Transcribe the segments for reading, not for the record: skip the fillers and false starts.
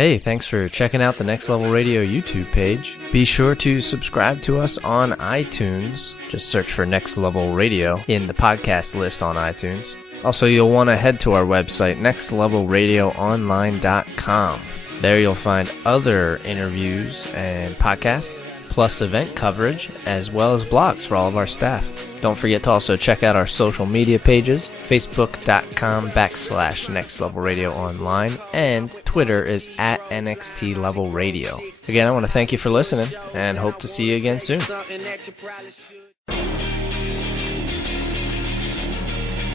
Hey, thanks for checking out the Next Level Radio YouTube page. Be sure to subscribe to us on iTunes. Just search for Next Level Radio in the podcast list on iTunes. Also, you'll want to head to our website, nextlevelradioonline.com. There you'll find other interviews and podcasts, plus event coverage, as well as blogs for all of our staff. Don't forget to also check out our social media pages, facebook.com/nextlevelradioonline, and Twitter is at NXTLevelRadio. Again, I want to thank you for listening, and hope to see you again soon.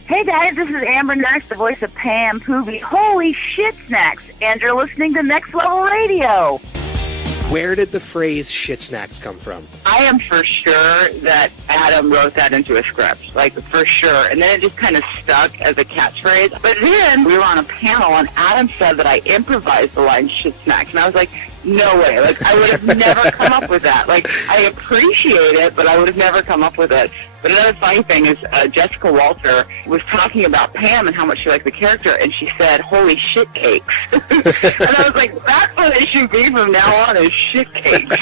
Hey guys, this is Amber Nurse, the voice of Pam Poovey. Holy shit snacks! And you're listening to Next Level Radio. Where did the phrase shit snacks come from? I am for sure that Adam wrote that into a script, like for sure. And then it just kind of stuck as a catchphrase. But then we were on a panel and Adam said that I improvised the line shit snacks. And I was like, no way. Like, I would have never come up with that. Like, I appreciate it, but I would have never come up with it. But another funny thing is Jessica Walter was talking about Pam and how much she liked the character, and she said, holy shit cakes. And I was like, that's what it should be from now on, is shit cakes.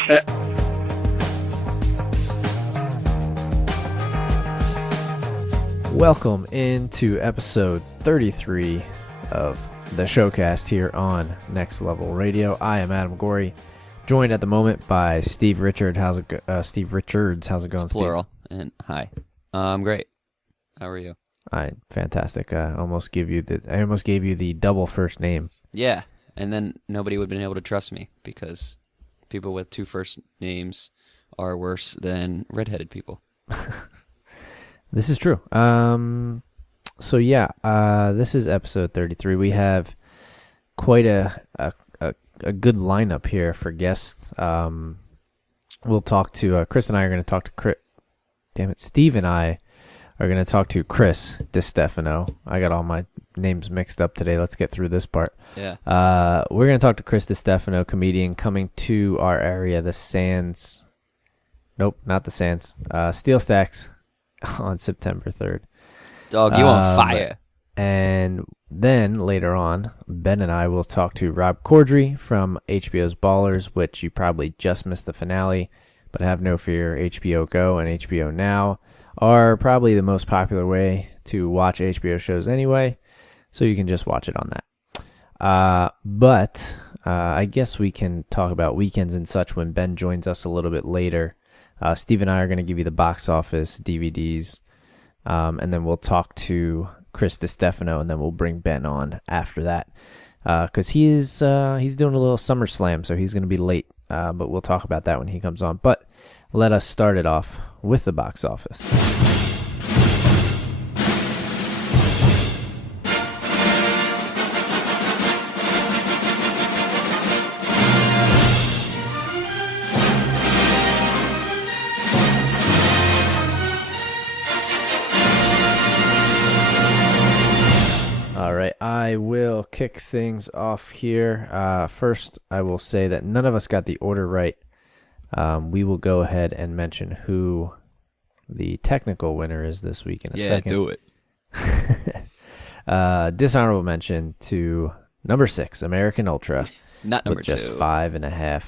Welcome into episode 33 of the Showcast here on Next Level Radio. I am Adam Gorey, joined at the moment by Steve Richards. Steve Richards, how's it going, it's plural. And hi, I'm great. How are you? Fantastic. I almost gave you the double first name. Yeah, and then nobody would have been able to trust me because people with two first names are worse than redheaded people. This is true. So yeah, this is episode 33. We have quite a good lineup here for guests. We'll talk to Chris and I are going to talk to Chris. Damn it, Steve and I are going to talk to Chris Distefano. I got all my names mixed up today. Let's get through this part. Yeah. We're going to talk to Chris Distefano, comedian coming to our area, the Sands. Nope, not the Sands. Steel Stacks on September 3rd. Dog, you on fire. And then later on, Ben and I will talk to Rob Corddry from HBO's Ballers, which you probably just missed the finale. But have no fear, HBO Go and HBO Now are probably the most popular way to watch HBO shows anyway, so you can just watch it on that. But I guess we can talk about weekends and such when Ben joins us a little bit later. Steve and I are going to give you the box office DVDs, and then we'll talk to Chris Distefano, and then we'll bring Ben on after that because he's doing a little Summerslam, so he's going to be late. But we'll talk about that when he comes on. But let us start it off with the box office. All right, I will kick things off here. First, I will say that none of us got the order right. We will go ahead and mention who the technical winner is this week in a second. Yeah, do it. Dishonorable mention to number 6, American Ultra. Not number with just 2. $5.5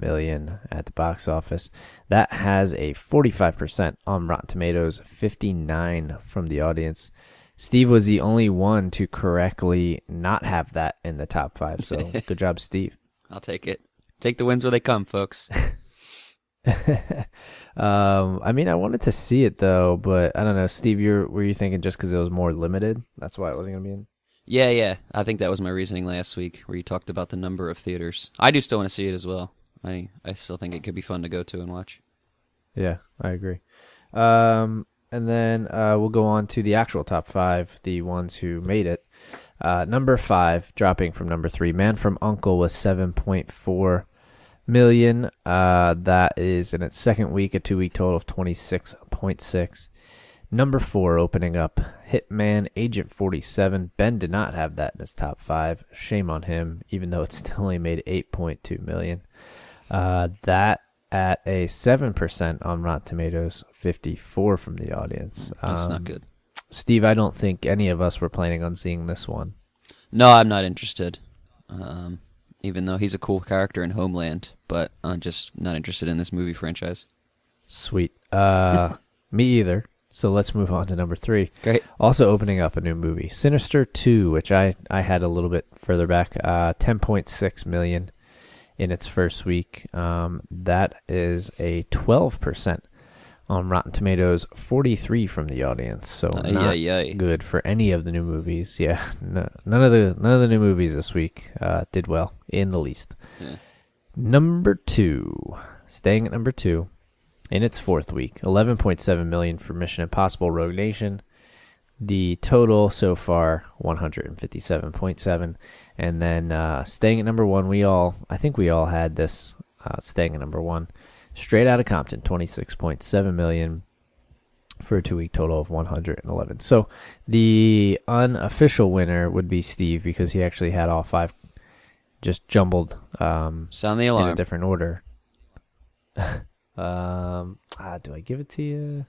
million at the box office. That has a 45% on Rotten Tomatoes, 59% from the audience. Steve was the only one to correctly not have that in the top 5, so good job, Steve. I'll take it. Take the wins where they come, folks. I mean, I wanted to see it, though, but I don't know. Steve, were you thinking just because it was more limited? That's why it wasn't going to be in? Yeah. I think that was my reasoning last week where you talked about the number of theaters. I do still want to see it as well. I still think it could be fun to go to and watch. Yeah, I agree. And then we'll go on to the actual top 5, the ones who made it. Number 5, dropping from number 3, Man from U.N.C.L.E. with $7.4 million. That is in its second week, a 2-week total of 26.6. Number 4, opening up, Hitman Agent 47. Ben did not have that in his top 5. Shame on him, even though it still only made $8.2 million. That at a 7% on Rotten Tomatoes, 54 from the audience. That's not good. Steve, I don't think any of us were planning on seeing this one. No, I'm not interested. even though he's a cool character in Homeland, but I'm just not interested in this movie franchise. Sweet. Me either. So let's move on to number 3. Great. Also opening up a new movie, Sinister 2, which I had a little bit further back. 10.6 million in its first week. That is a 12% on Rotten Tomatoes, 43 from the audience. So not good for any of the new movies. Yeah, none of the new movies this week did well in the least. Yeah. Number 2, staying at number 2. In its fourth week, 11.7 million for Mission Impossible Rogue Nation. The total so far, 157.7. And then staying at number 1, I think we all had this staying at number 1. Straight Outta Compton, 26.7 million for a 2-week total of 111. So the unofficial winner would be Steve, because he actually had all 5 just jumbled Sound the alarm. in a different order. Do I give it to you?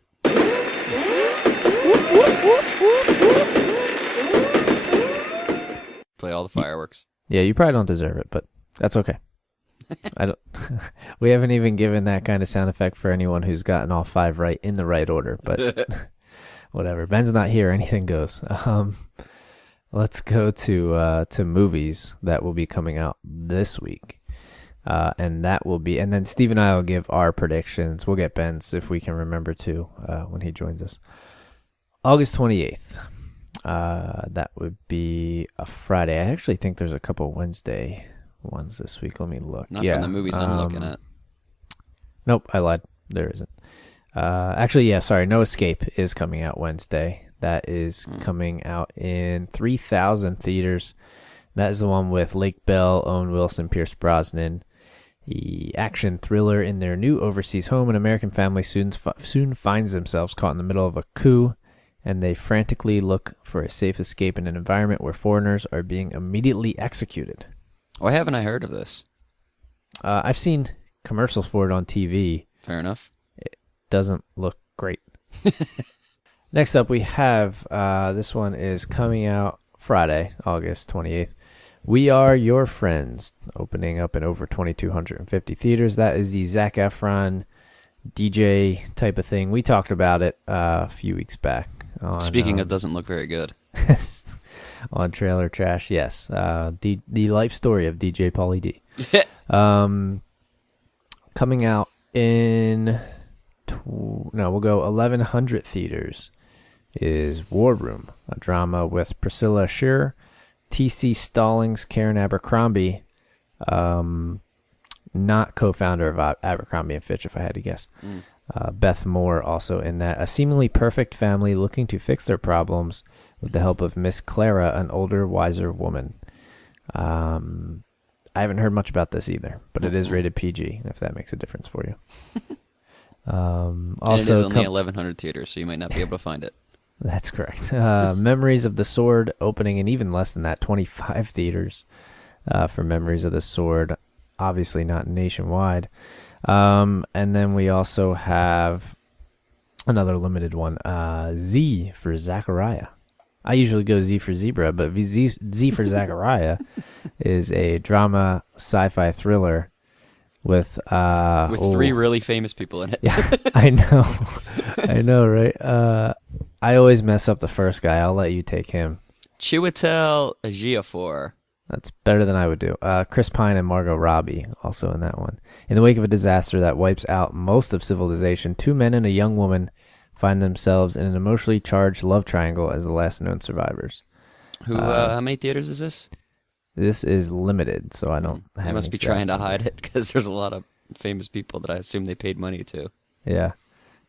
Play all the fireworks. Yeah, you probably don't deserve it, but that's okay. I don't. We haven't even given that kind of sound effect for anyone who's gotten all 5 right in the right order, but whatever. Ben's not here. Anything goes. Let's go to movies that will be coming out this week. And that will be, and then Steve and I will give our predictions. We'll get Ben's if we can remember to when he joins us. August 28th. That would be a Friday. I actually think there's a couple Wednesday ones this week. Let me look. Not from the movies I'm looking at. Nope, I lied. There isn't. Actually, yeah, sorry. No Escape is coming out Wednesday. That is coming out in 3,000 theaters. That is the one with Lake Bell, Owen Wilson, Pierce Brosnan. The action thriller in their new overseas home. An American family soon finds themselves caught in the middle of a coup, and they frantically look for a safe escape in an environment where foreigners are being immediately executed. Why haven't I heard of this? I've seen commercials for it on TV. Fair enough. It doesn't look great. Next up, we have this one is coming out Friday, August 28th. We Are Your Friends, opening up in over 2,250 theaters. That is the Zac Efron DJ type of thing. We talked about it a few weeks back. Speaking of doesn't look very good. On Trailer Trash, yes. The life story of DJ Pauly D. Coming out in, we'll go 1,100 theaters is War Room, a drama with Priscilla Shirer, T.C. Stallings, Karen Abercrombie, not co-founder of Abercrombie & Fitch, if I had to guess. Beth Moore also in that. A seemingly perfect family looking to fix their problems with the help of Miss Clara, an older, wiser woman. I haven't heard much about this either, but it is rated PG, if that makes a difference for you. Also, and it is only 1,100 theaters, so you might not be able to find it. That's correct. Memories of the Sword opening in even less than that, 25 theaters for Memories of the Sword. Obviously not nationwide. And then we also have another limited one, Z for Zachariah. I usually go Z for Zebra, but Z for Zachariah is a drama sci-fi thriller with 3 really famous people in it. Yeah, I know, right? I always mess up the first guy. I'll let you take him. Chiwetel Ejiofor. That's better than I would do. Chris Pine and Margot Robbie also in that one. In the wake of a disaster that wipes out most of civilization, 2 men and a young woman find themselves in an emotionally charged love triangle as the last known survivors. How many theaters is this? This is limited, so I don't have. They must be trying to hide it because there's a lot of famous people that I assume they paid money to. Yeah.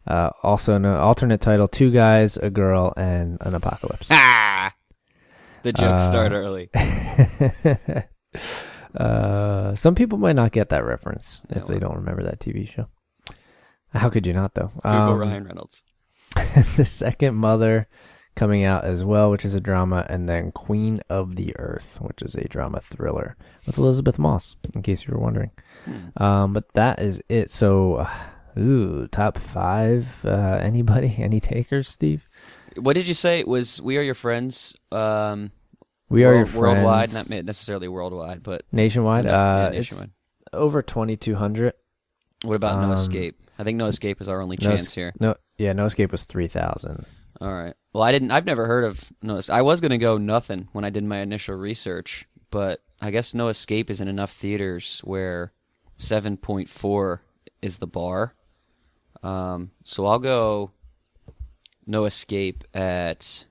Also, no alternate title: 2 guys, a girl, and an apocalypse. Ah! The jokes start early. Some people might not get that reference if they don't remember that TV show. How could you not, though? Google Ryan Reynolds. The Second Mother coming out as well, which is a drama, and then Queen of the Earth, which is a drama thriller with Elizabeth Moss, in case you were wondering. But that is it. So, top 5. Anybody? Any takers, Steve? What did you say? It was We Are Your Friends? We Are Your Worldwide, Friends. not necessarily worldwide, but Nationwide. nationwide. It's over 2,200. What about No Escape? I think No Escape is our only chance here. No Escape was 3,000. All right. Well, I've never heard of No Escape. I was gonna go nothing when I did my initial research, but I guess No Escape is in enough theaters where 7.4 is the bar. So I'll go No Escape at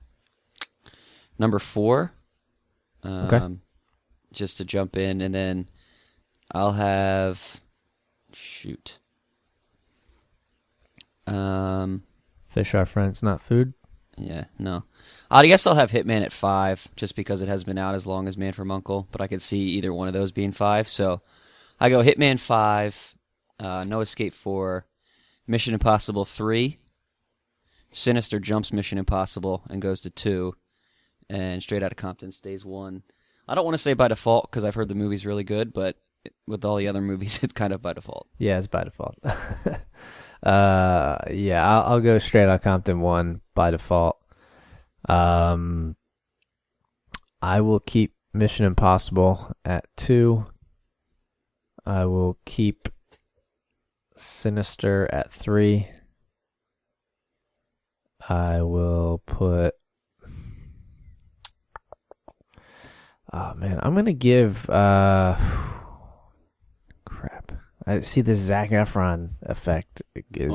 number 4. Okay. Just to jump in, and then I'll have Fish Are Friends, Not Food. Yeah, no. I guess I'll have Hitman at 5, just because it has been out as long as Man from U.N.C.L.E., but I could see either one of those being 5. So I go Hitman 5, No Escape 4, Mission Impossible 3, Sinister jumps Mission Impossible and goes to 2, and Straight Outta Compton stays 1. I don't want to say by default because I've heard the movie's really good, but with all the other movies, it's kind of by default. Yeah, it's by default. I'll go Straight Outta Compton 1 by default. I will keep Mission Impossible at 2. I will keep Sinister at 3. I will put... Oh, man. I'm going to give... crap. I see the Zac Efron effect is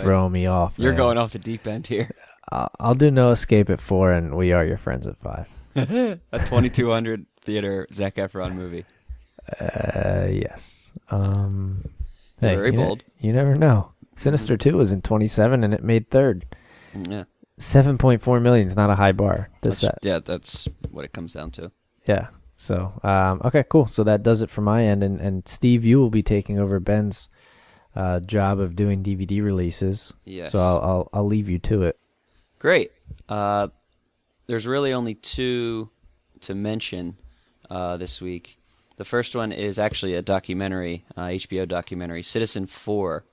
throwing me off. You're man. going off the deep end here. I'll do No Escape at 4, and We Are Your Friends at 5. A 2,200 theater Zac Efron movie. Yes. Very bold. You never know. Sinister 2 was in 27, and it made 3rd. Yeah. 7.4 million is not a high bar. That's what it comes down to. Yeah. So, okay, cool. So that does it for my end. And Steve, you will be taking over Ben's job of doing DVD releases. Yes. So I'll leave you to it. Great. There's really only 2 to mention this week. The first one is actually a documentary, HBO documentary, Citizen 4,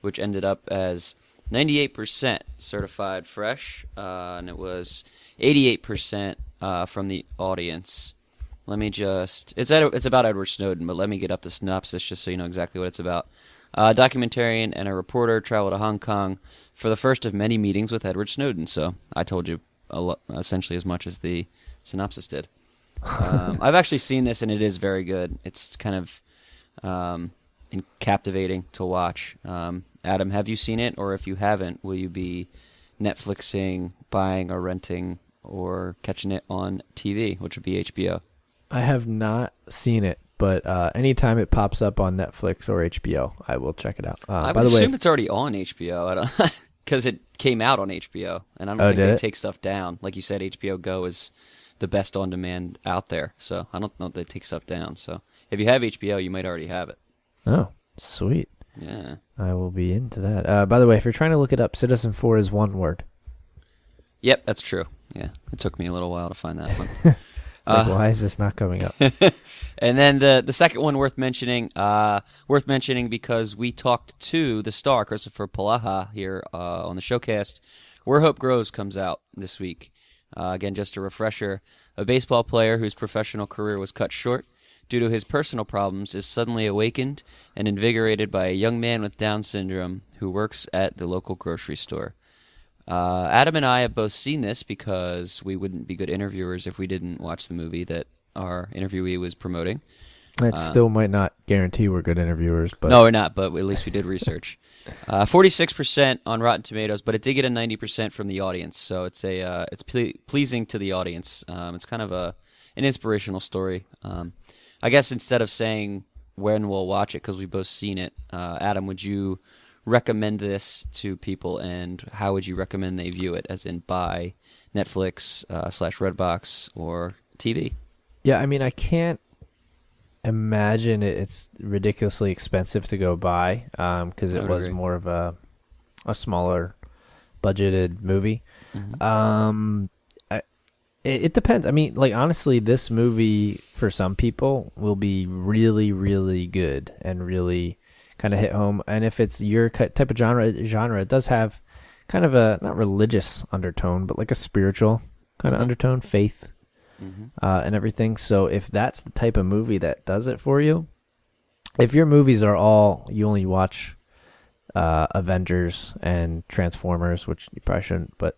which ended up as 98% certified fresh, and it was 88% from the audience. Let me just... It's about Edward Snowden, but let me get up the synopsis just so you know exactly what it's about. A documentarian and a reporter travel to Hong Kong for the first of many meetings with Edward Snowden. So I told you essentially as much as the synopsis did. I've actually seen this, and it is very good. It's kind of captivating to watch. Adam, have you seen it? Or if you haven't, will you be Netflixing, buying or renting, or catching it on TV, which would be HBO? I have not seen it, but anytime it pops up on Netflix or HBO, I will check it out. I would assume it's already on HBO, because it came out on HBO, and I don't think they take stuff down. Like you said, HBO Go is the best on-demand out there, so I don't know if they take stuff down. So if you have HBO, you might already have it. Oh, sweet. Yeah. I will be into that. By the way, if you're trying to look it up, Citizen 4 is one word. Yep, that's true. Yeah, it took me a little while to find that one. Why is this not coming up? And then the second one worth mentioning because we talked to the star, Christopher Palaha, here on the Showcast. Where Hope Grows comes out this week. Again, just a refresher, a baseball player whose professional career was cut short due to his personal problems is suddenly awakened and invigorated by a young man with Down syndrome who works at the local grocery store. Adam and I have both seen this because we wouldn't be good interviewers if we didn't watch the movie that our interviewee was promoting. That still might not guarantee we're good interviewers. But no, we're not, but at least we did research. 46% on Rotten Tomatoes, but it did get a 90% from the audience, so it's pleasing to the audience. It's kind of an inspirational story. I guess instead of saying when we'll watch it, because we've both seen it, Adam, would you recommend this to people, and how would you recommend they view it, as in buy Netflix / Redbox or TV? Yeah, I mean, I can't imagine it's ridiculously expensive to go buy because it was more of a smaller budgeted movie. Mm-hmm. It depends. I mean, like, honestly, this movie for some people will be really, really good and really kind of hit home. And if it's your type of genre, it does have kind of a not religious undertone, but like a spiritual kind of undertone, faith. and everything. So if that's the type of movie that does it for you, if your movies are all, you only watch Avengers and Transformers, which you probably shouldn't, but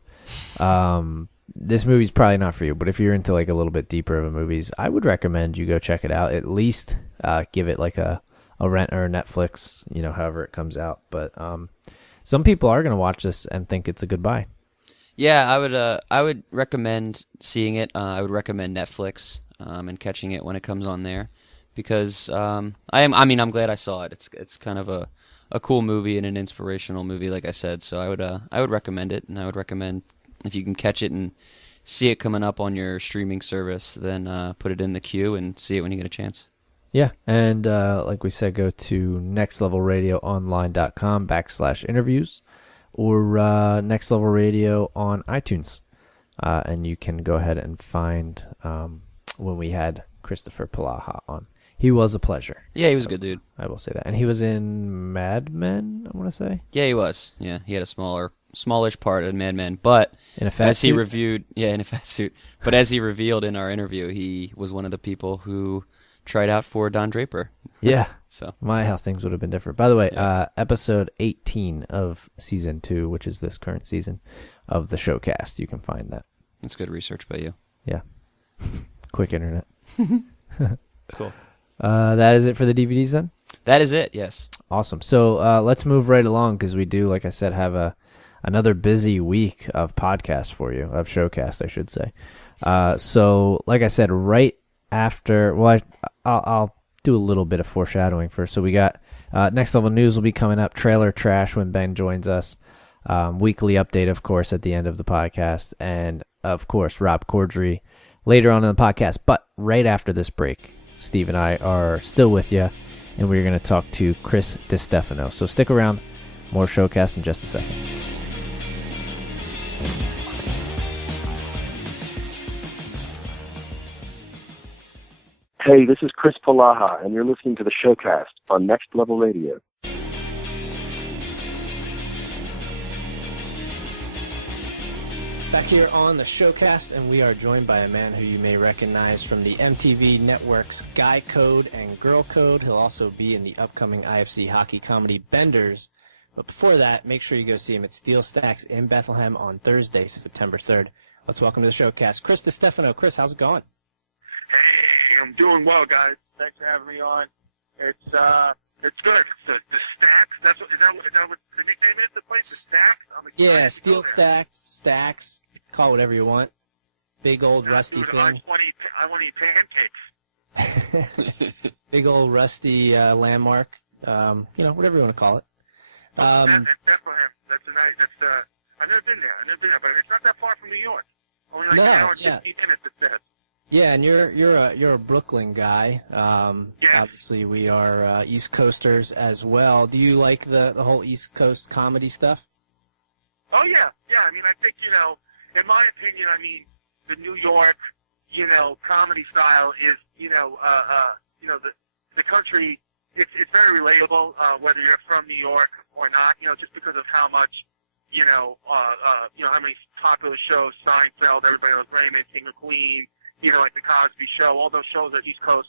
this movie's probably not for you. But if you're into like a little bit deeper of a movies, I would recommend you go check it out. At least give it like a rent or a Netflix, however it comes out. But some people are going to watch this and think it's a good buy. Yeah, I would recommend seeing it. I would recommend Netflix and catching it when it comes on there, because I'm glad I saw it. It's kind of a cool movie and an inspirational movie, like I said. So I would recommend it, and I would recommend, if you can catch it and see it coming up on your streaming service, then put it in the queue and see it when you get a chance. Yeah, and like we said, go to nextlevelradioonline.com/interviews or Next Level Radio on iTunes, and you can go ahead and find when we had Christopher Palaha on. He was a pleasure. Yeah, he was a good dude. I will say that. And he was in Mad Men, I want to say. Yeah, he was. Yeah, he had a smallish part in Mad Men, but in a fat suit? in a fat suit. But as he revealed in our interview, he was one of the people who tried out for Don Draper. Yeah. So how things would have been different. By the way, episode 18 of season 2, which is this current season of the Showcast, you can find that. That's good research by you. Yeah. Quick internet. Cool. That is it for the DVDs then? That is it, yes. Awesome. So let's move right along, because we do, like I said, have another busy week of podcasts for you, of Showcast, I should say. So, like I said, right after, I'll do a little bit of foreshadowing first. So we got Next Level News will be coming up, Trailer Trash when Ben joins us, weekly update, of course, at the end of the podcast, and, of course, Rob Corddry later on in the podcast. But right after this break, Steve and I are still with you, and we're going to talk to Chris Distefano. So stick around. More Showcast in just a second. Hey, this is Chris Palaha, and you're listening to the Showcast on Next Level Radio. Back here on the Showcast, and we are joined by a man who you may recognize from the MTV Network's Guy Code and Girl Code. He'll also be in the upcoming IFC hockey comedy Benders. But before that, make sure you go see him at Steel Stacks in Bethlehem on Thursday, September 3rd. Let's welcome to the Showcast, Chris Distefano. Chris, how's it going? Hey, I'm doing well, guys. Thanks for having me on. It's good. The Stacks. Is that what the nickname is? The place, the Stacks. Yeah, Steel Stacks. Call it whatever you want. Big old rusty thing. I want to eat pancakes. Big old rusty landmark. Whatever you want to call it. Bethlehem. That's a nice. I've never been there. But it's not that far from New York. Only like an hour and 15 minutes. It said. Yeah, and you're a Brooklyn guy. Obviously, we are East Coasters as well. Do you like the whole East Coast comedy stuff? Oh yeah. I mean, I think in my opinion, the New York, comedy style is, the country. It's very relatable, whether you're from New York or not. Just because of how much, how many popular shows, Seinfeld, Everybody Loves Raymond, King of Queens. Like the Cosby Show, all those shows are East Coast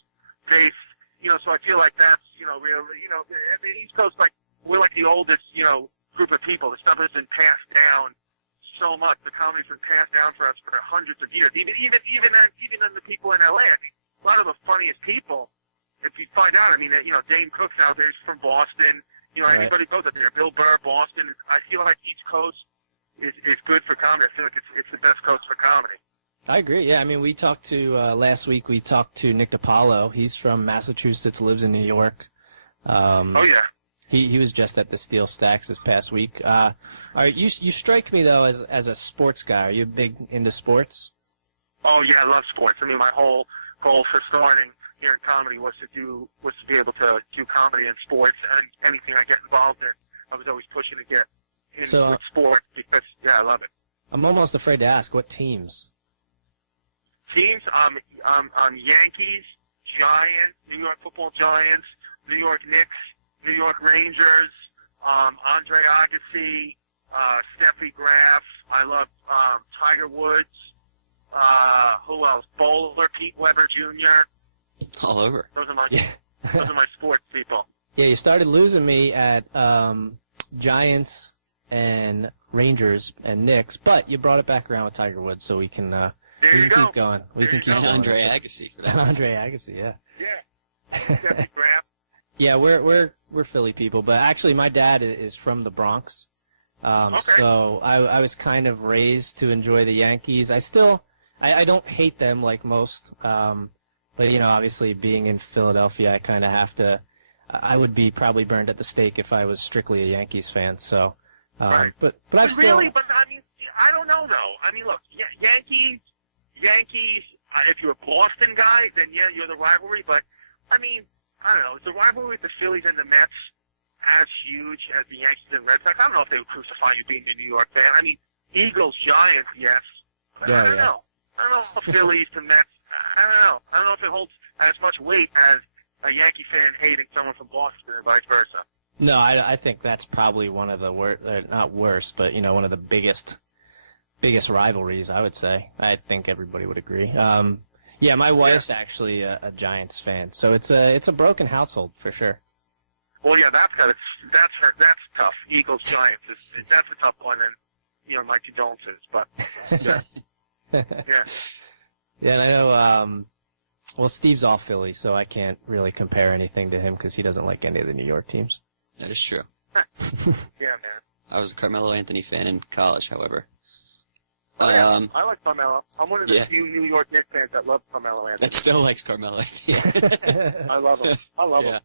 based, so I feel like that's, really, the East Coast, like, we're like the oldest, group of people. The stuff has been passed down so much. The comedy's been passed down for us for hundreds of years. Even in the people in L.A., a lot of the funniest people, if you find out, Dane Cook's out there, he's from Boston, Right. Anybody goes up there, Bill Burr, Boston. I feel like East Coast is good for comedy. I feel like it's the best coast for comedy. I agree. Yeah, we talked to last week. We talked to Nick DiPaolo. He's from Massachusetts, lives in New York. Oh yeah. He was just at the Steel Stacks this past week. You strike me though as a sports guy. Are you big into sports? Oh yeah, I love sports. My whole goal for starting here in comedy was to be able to do comedy and sports, and anything I get involved in, I was always pushing to get into sports because I love it. I'm almost afraid to ask what teams. Teams, I'm Yankees, Giants, New York Football Giants, New York Knicks, New York Rangers, Andre Agassi, Steffi Graf. I love Tiger Woods. Who else? Bowler, Pete Weber Jr. All over. Those are my sports people. Yeah, you started losing me at Giants and Rangers and Knicks, but you brought it back around with Tiger Woods, so we can keep going. We can keep going. Andre Agassi for that. Andre Agassi, yeah. Yeah. Yeah, we're Philly people, but actually my dad is from the Bronx, so I was kind of raised to enjoy the Yankees. I don't hate them like most, but obviously being in Philadelphia, I kind of have to. I would be probably burned at the stake if I was strictly a Yankees fan. So, right. but I've still. Really, but I mean, I don't know though. I mean, look, Yankees. If you're a Boston guy, then yeah, you're the rivalry. But I mean, I don't know. Is the rivalry with the Phillies and the Mets as huge as the Yankees and Red Sox? I don't know if they would crucify you being a New York fan. I mean, Eagles, Giants, yes. But I don't know. I don't know if Phillies and Mets. I don't know. I don't know if it holds as much weight as a Yankee fan hating someone from Boston and vice versa. No, I think that's probably one of the not worst, but one of the biggest rivalries, I would say. I think everybody would agree. Yeah, my wife's actually a Giants fan, so it's a broken household for sure. Well, yeah, that's tough. Eagles, Giants, that's a tough one, and my condolences. But yeah, yeah. Yeah, and I know. Well, Steve's all Philly, so I can't really compare anything to him because he doesn't like any of the New York teams. That is true. Yeah, man. I was a Carmelo Anthony fan in college, however. I like Carmelo. I'm one of the few New York Knicks fans that love Carmelo Anthony. That still likes Carmelo Anthony. I love him. him.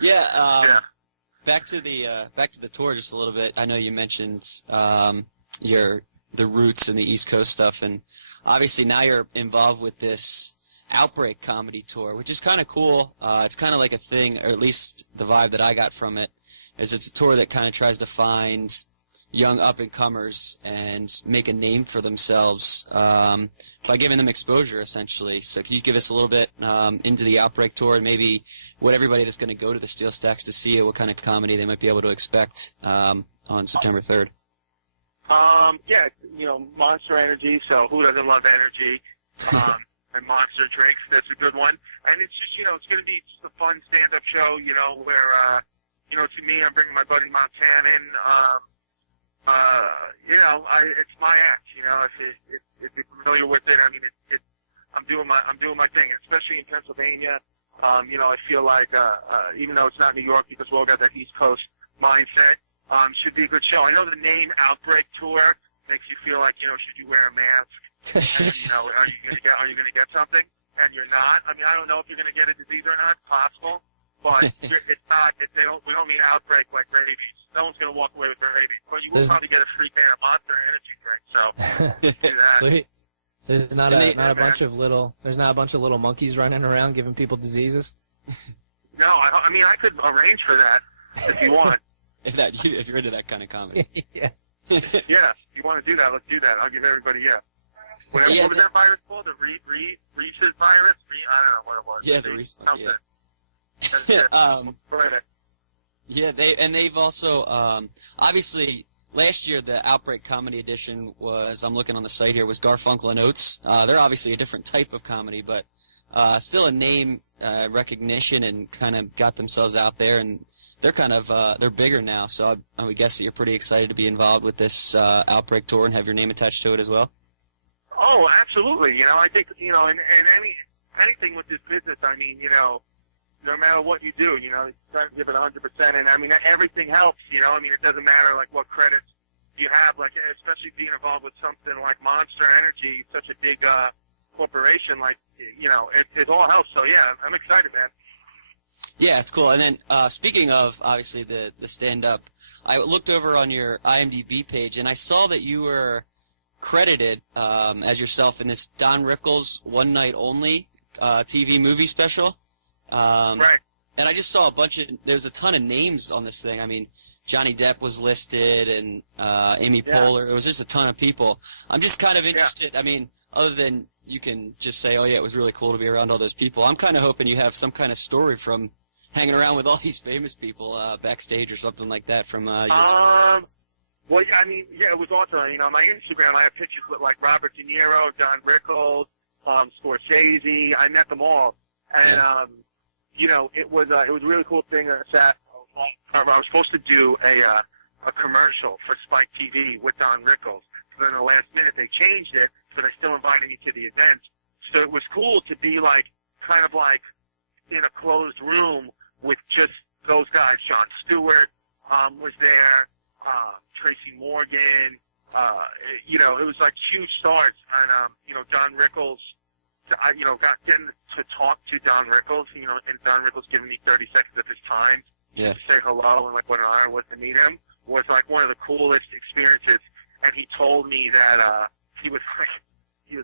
Yeah. Back to the tour just a little bit. I know you mentioned the roots and the East Coast stuff, and obviously now you're involved with this Outbreak comedy tour, which is kind of cool. It's kind of like a thing, or at least the vibe that I got from it, is it's a tour that kind of tries to find young up-and-comers and make a name for themselves by giving them exposure, essentially. So can you give us a little bit into the Outbreak tour and maybe what everybody that's going to go to the Steel Stacks to see it, what kind of comedy they might be able to expect on September 3rd? Yeah, Monster Energy, so who doesn't love energy? And Monster Drinks, that's a good one. And it's just, it's going to be just a fun stand-up show, where, to me, I'm bringing my buddy Montana in. It's my act, if you're familiar with it, I mean, I'm doing my thing, especially in Pennsylvania. I feel like, even though it's not New York, because we all got that East Coast mindset, should be a good show. I know the name Outbreak Tour makes you feel like, should you wear a mask? And, are you gonna get something? And you're not. I mean, I don't know if you're gonna get a disease or not. It's possible, but it's not. We don't mean outbreak like rabies. No one's gonna walk away with rabies, but you will probably get a free can of Monster Energy drink. So do that. Sweet. There's not a bunch of little monkeys running around giving people diseases. No, I mean I could arrange for that if you want. if you're into that kind of comedy. Yeah. Yeah, if you want to do that, let's do that. I'll give everybody what was that virus called? The Reese's virus? I don't know what it was. Yeah, the Reese's one. Yeah. They've also obviously last year the Outbreak Comedy Edition was, I'm looking on the site here, was Garfunkel and Oates. They're obviously a different type of comedy, but still a name recognition and kind of got themselves out there, and they're kind of they're bigger now. So I would guess that you're pretty excited to be involved with this Outbreak tour and have your name attached to it as well. Oh, absolutely. I think, in anything with this business, I mean, no matter what you do, you try to give it 100%. And, I mean, everything helps, I mean, it doesn't matter, like, what credits you have, like, especially being involved with something like Monster Energy, such a big corporation, like, it all helps. So, yeah, I'm excited, man. Yeah, it's cool. And then speaking of, obviously, the stand-up, I looked over on your IMDb page, and I saw that you were credited as yourself in this Don Rickles One Night Only TV movie special. Right. And I just saw there's a ton of names on this thing. I mean, Johnny Depp was listed and Amy Poehler. There was just a ton of people. I'm just kind of interested. Yeah. I mean, other than you can just say, oh, yeah, it was really cool to be around all those people, I'm kind of hoping you have some kind of story from hanging around with all these famous people backstage or something like that from your Well, yeah, I mean, yeah, it was awesome. You know, on my Instagram, I have pictures with like Robert De Niro, Don Rickles, Scorsese. I met them all, and you know, it was a really cool thing that I was supposed to do a commercial for Spike TV with Don Rickles. But in the last minute, they changed it, so they still invited me to the event. So it was cool to be like, kind of like in a closed room with just those guys. Jon Stewart was there, Tracy Morgan. You know, it was like huge stars, and you know, Don Rickles. You know, getting to talk to Don Rickles. You know, and Don Rickles giving me 30 seconds of his time to say hello, and like what an honor it was to meet him was like one of the coolest experiences. And he told me that he was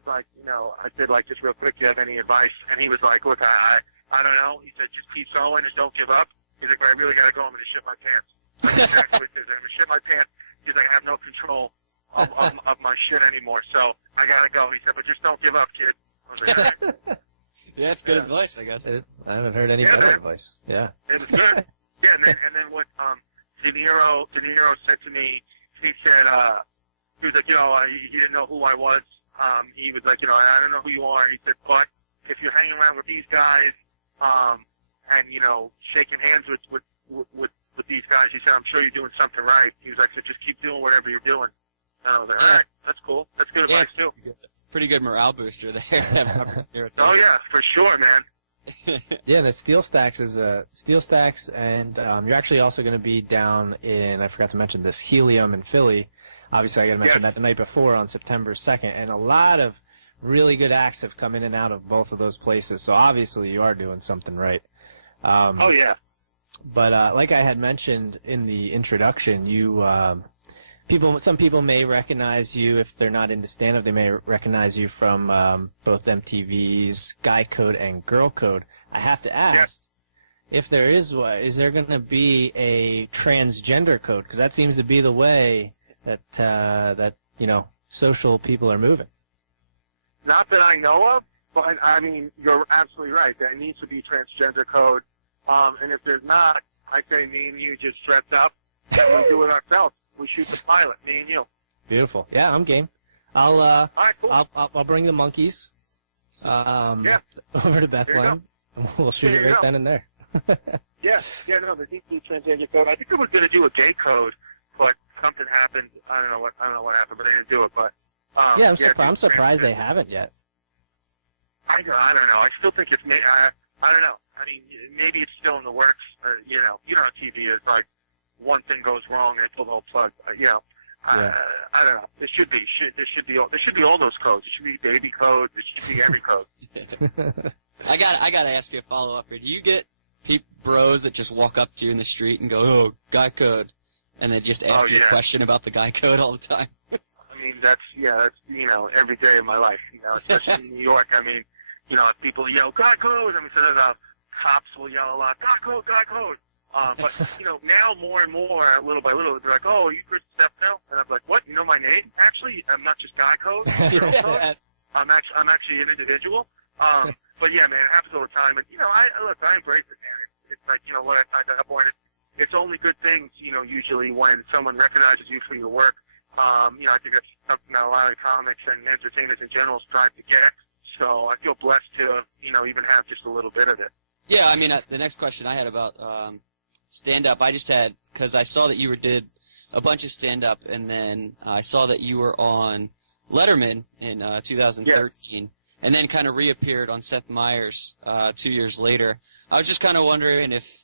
like, you know, I said, like, just real quick, do you have any advice? And he was like, look, I don't know. He said, just keep going and don't give up. He's like, but I really got to go. I'm going to shit my pants. Like, exactly what he says. I'm going to shit my pants. He's like, I have no control of my shit anymore, so I got to go. He said, but just don't give up, kid. I was like, all right. Yeah, it's good advice, I guess. I haven't heard any better advice. Yeah. It was good. Yeah, and then what De Niro said to me, he said, he was like, you know, he didn't know who I was. He was like, you know, I don't know who you are. He said, but if you're hanging around with these guys, and, you know, shaking hands with these guys, he said, I'm sure you're doing something right. He was like, so just keep doing whatever you're doing. And I was like, all right, that's cool. That's good advice, too. Pretty good morale booster there. Oh, yeah, for sure, man. Yeah, and the Steel Stacks is Steel Stacks, and you're actually also going to be down in, I forgot to mention this, Helium in Philly. Obviously, I got to mention that the night before on September 2nd, and a lot of really good acts have come in and out of both of those places. So obviously, you are doing something right. Oh yeah. But like I had mentioned in the introduction, you some people may recognize you if they're not into stand-up. They may recognize you from both MTV's Guy Code and Girl Code. I have to ask. If there is there going to be a transgender code? Because that seems to be the way that you know, social people are moving. Not that I know of, but I mean, you're absolutely right. There needs to be transgender code, and if there's not, I say me and you just dress up and we do it ourselves. We shoot the pilot, me and you. Beautiful. Yeah, I'm game. All right, cool. I'll bring the monkeys. Over to Bethlehem, and we'll shoot it right then and there. No, there needs to be transgender code. I think I was going to do a gay code, but something happened. I don't know what happened, but I didn't do it. But I'm surprised they haven't yet. I don't know. I still think it's I don't know. I mean, maybe it's still in the works. You know how TV is. Like, one thing goes wrong and they pull the whole plug. You know, I don't know. There should be all those codes. There should be baby code. There should be every code. I got to ask you a follow up here. Do you get bros that just walk up to you in the street and go, "Oh, Guy Code," and then just ask you a question about the Guy Code all the time? I mean, that's you know, every day of my life. You know, especially in New York. I mean, you know, people yell Guy Code. I mean, so cops will yell a lot, Guy Code, Guy Code. But you know, now more and more, little by little, they're like, "Oh, are you Chris Distefano?" And I'm like, "What? You know my name? Actually, I'm not just Guy Code. I'm actually an individual." But yeah, man, it happens all the time. And you know, I embrace it, man. It's like, you know, what I signed up for. It's only good things, you know, usually when someone recognizes you for your work. You know, I think that's something that a lot of comics and entertainers in general strive to get. So I feel blessed to, you know, even have just a little bit of it. Yeah, I mean, the next question I had about stand-up, I just had, because I saw that you did a bunch of stand-up, and then I saw that you were on Letterman in 2013, and then kind of reappeared on Seth Meyers 2 years later. I was just kind of wondering if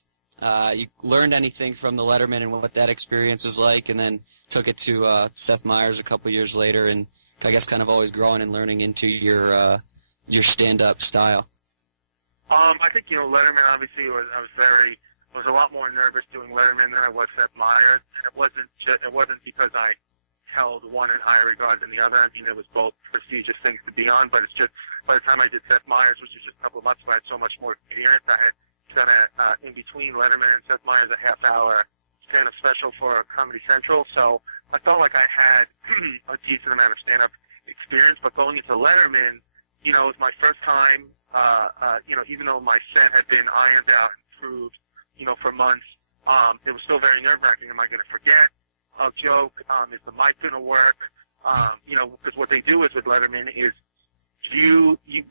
you learned anything from the Letterman and what that experience was like, and then took it to Seth Meyers a couple years later, and I guess kind of always growing and learning into your stand-up style. I think, you know, Letterman, obviously, was a lot more nervous doing Letterman than I was Seth Meyers. And it wasn't because I held one in higher regard than the other. I mean, it was both prestigious things to be on, but it's just, by the time I did Seth Meyers, which was just a couple of months ago, I had so much more experience. I had done in between Letterman and Seth Meyers a half-hour stand-up special for Comedy Central, so I felt like I had a decent amount of stand-up experience, but going into Letterman, you know, it was my first time, you know, even though my set had been ironed out and proved, you know, for months, it was still very nerve-wracking. Am I going to forget? of joke. Is the mic going to work? Because what they do is with Letterman is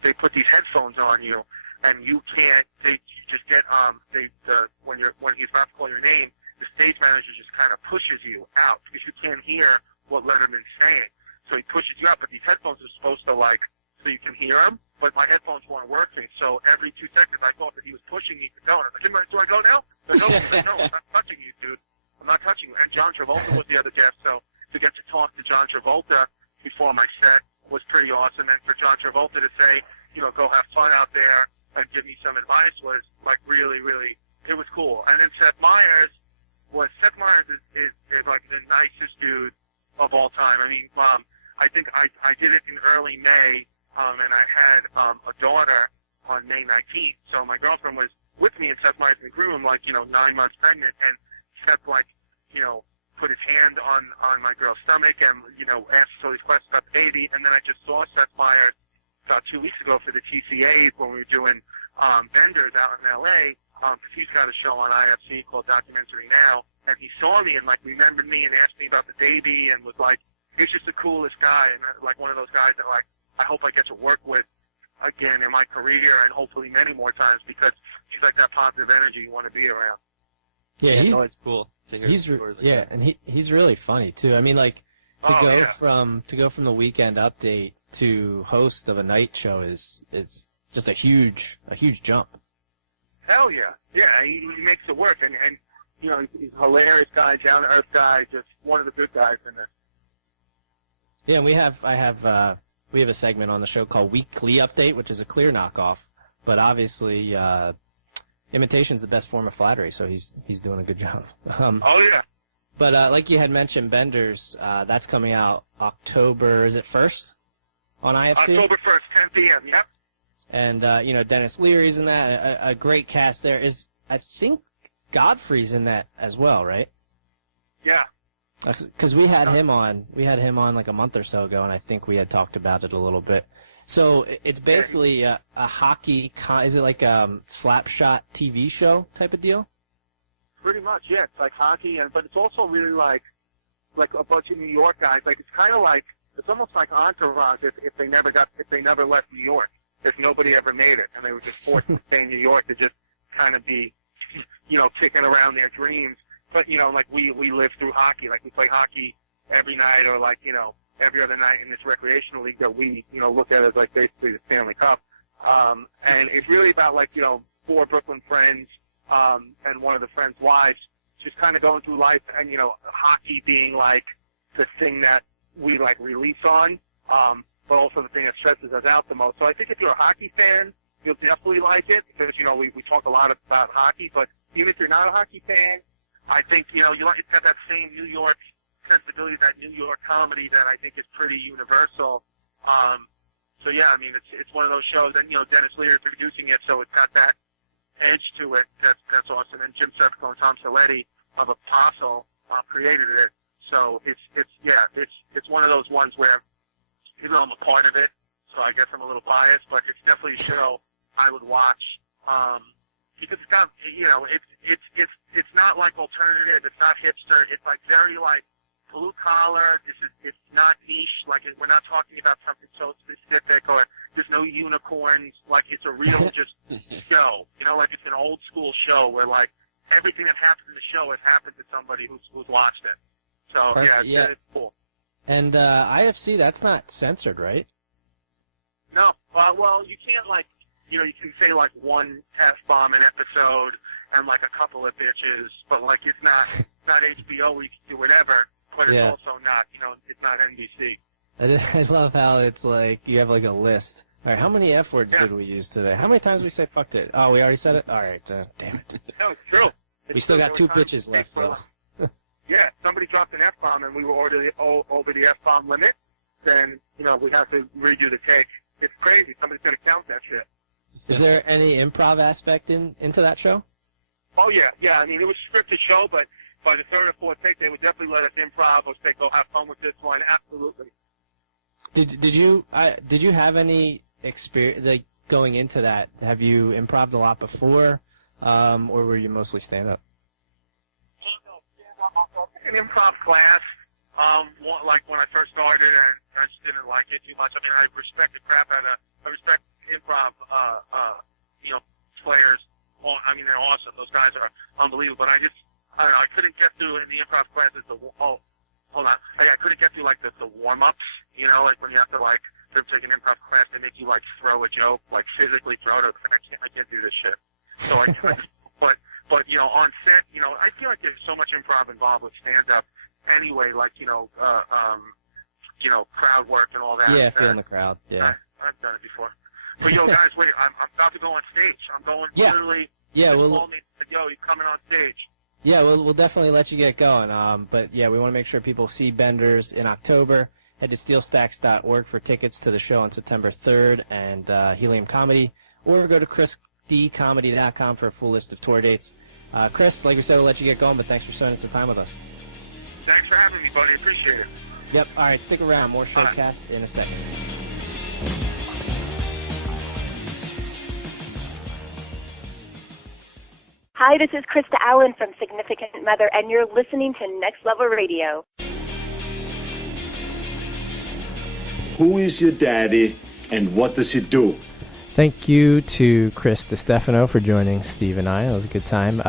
they put these headphones on you, and you can't. You just get when he's about to call your name, the stage manager just kind of pushes you out because you can't hear what Letterman's saying. So he pushes you out, but these headphones are supposed to so you can hear him. But my headphones weren't working, so every 2 seconds I thought that he was pushing me to go. And I'm like, do I go now? No, I'm not touching you, dude. I'm not touching you. And John Travolta was the other guest, so to get to talk to John Travolta before my set was pretty awesome. And for John Travolta to say, go have fun out there and give me some advice was really, really, it was cool. And then Seth Meyers is like the nicest dude of all time. I mean, I think I did it in early May, and I had a daughter on May 19th. So my girlfriend was with me, and Seth Meyers in the room, 9 months pregnant, and Seth, put his hand on my girl's stomach and, asked all these questions about the baby. And then I just saw Seth Meyers about 2 weeks ago for the TCAs when we were doing vendors out in L.A., because he's got a show on IFC called Documentary Now, and he saw me and, remembered me and asked me about the baby and was he's just the coolest guy, and, one of those guys that, I hope I get to work with again in my career and hopefully many more times because he's that positive energy you want to be around. Yeah, it's always cool to hear his stories. Yeah, and he's really funny too. I mean, to go from the Weekend Update to host of a night show is just a huge jump. Hell yeah, he makes it work, and he's a hilarious guy, down to earth guy, just one of the good guys in there. Yeah, and we have a segment on the show called Weekly Update, which is a clear knockoff, but obviously imitation's the best form of flattery, so he's doing a good job. Oh yeah. But like you had mentioned, Benders, that's coming out October, is it 1st on IFC? October 1st, 10 p.m., yep. And, Dennis Leary's in that, a great cast there. I think Godfrey's in that as well, right? Yeah. Because we had him on like a month or so ago, and I think we had talked about it a little bit. So it's basically a hockey, is it like a Slapshot TV show type of deal? Pretty much, yeah. It's like hockey, but it's also really like a bunch of New York guys. It's kind of it's almost like Entourage if they never left New York. If nobody ever made it, and they were just forced to stay in New York to just kind of be, kicking around their dreams. But, we live through hockey. We play hockey every night or, every other night in this recreational league that we, look at as, basically the Stanley Cup. And it's really about, 4 Brooklyn friends and one of the friends' wives just kind of going through life and, hockey being, the thing that we, release on, but also the thing that stresses us out the most. So I think if you're a hockey fan, you'll definitely like it because, we talk a lot about hockey, but even if you're not a hockey fan, I think, it's got that same New York sensibility, that New York comedy that I think is pretty universal. So yeah, I mean, it's one of those shows, and, Dennis Leary's producing it, so it's got that edge to it. That's awesome. And Jim Serpico and Tom Saletti of Apostle created it. So it's one of those ones where, I'm a part of it, so I guess I'm a little biased, but it's definitely a show I would watch, because it's got, it's not alternative, it's not hipster, it's very blue collar, it's not niche, we're not talking about something so specific, or there's no unicorns, it's a real just show, it's an old school show where everything that happens in the show has happened to somebody who's watched it. So Perfect. It's cool. And IFC, that's not censored, right? No. Well, you can't, you can say, one F-bomb an episode and, a couple of bitches, but, it's not HBO, we can do whatever, but it's also not, it's not NBC. I love how it's you have, a list. All right, how many F words did we use today? How many times did we say fucked it? Oh, we already said it? All right, damn it. No, it's true. We still got 2 bitches left, though. Yeah, somebody dropped an F-bomb and we were already over the F-bomb limit, then, we have to redo the take. It's crazy. Somebody's going to count that shit. Is there any improv aspect into that show? Oh, yeah. Yeah, I mean, it was a scripted show, but by the 3rd or 4th take, they would definitely let us improv or say, go have fun with this one. Absolutely. Did you have any experience, going into that? Have you improv'd a lot before, or were you mostly stand-up? an improv class, like when I first started, and I just didn't like it too much. I mean, I respect the crap out of, I respect improv, players. Well, I mean, they're awesome. Those guys are unbelievable. But I don't know, I couldn't get through in the improv classes hold on. I couldn't get through, like, the warm-ups, like when you have to, like, take an improv class, they make you, like, throw a joke, like, physically throw it. I can't do this shit. So but, on set, I feel like there's so much improv involved with stand-up anyway, like, crowd work and all that. Yeah, feeling the crowd, yeah. I've done it before. But, guys, wait, I'm about to go on stage. I'm going literally. Yeah, we'll call me and said, you're coming on stage. Yeah, we'll definitely let you get going. But, yeah, we want to make sure people see Benders in October. Head to steelstacks.org for tickets to the show on September 3rd and Helium Comedy, or go to chrisdcomedy.com for a full list of tour dates. Chris, like we said, we'll let you get going, but thanks for spending some time with us. Thanks for having me, buddy. Appreciate it. Yep. All right, stick around. More Showcast in a second. Hi, this is Krista Allen from Significant Mother, and you're listening to Next Level Radio. Who is your daddy, and what does he do? Thank you to Chris Distefano for joining Steve and I. It was a good time.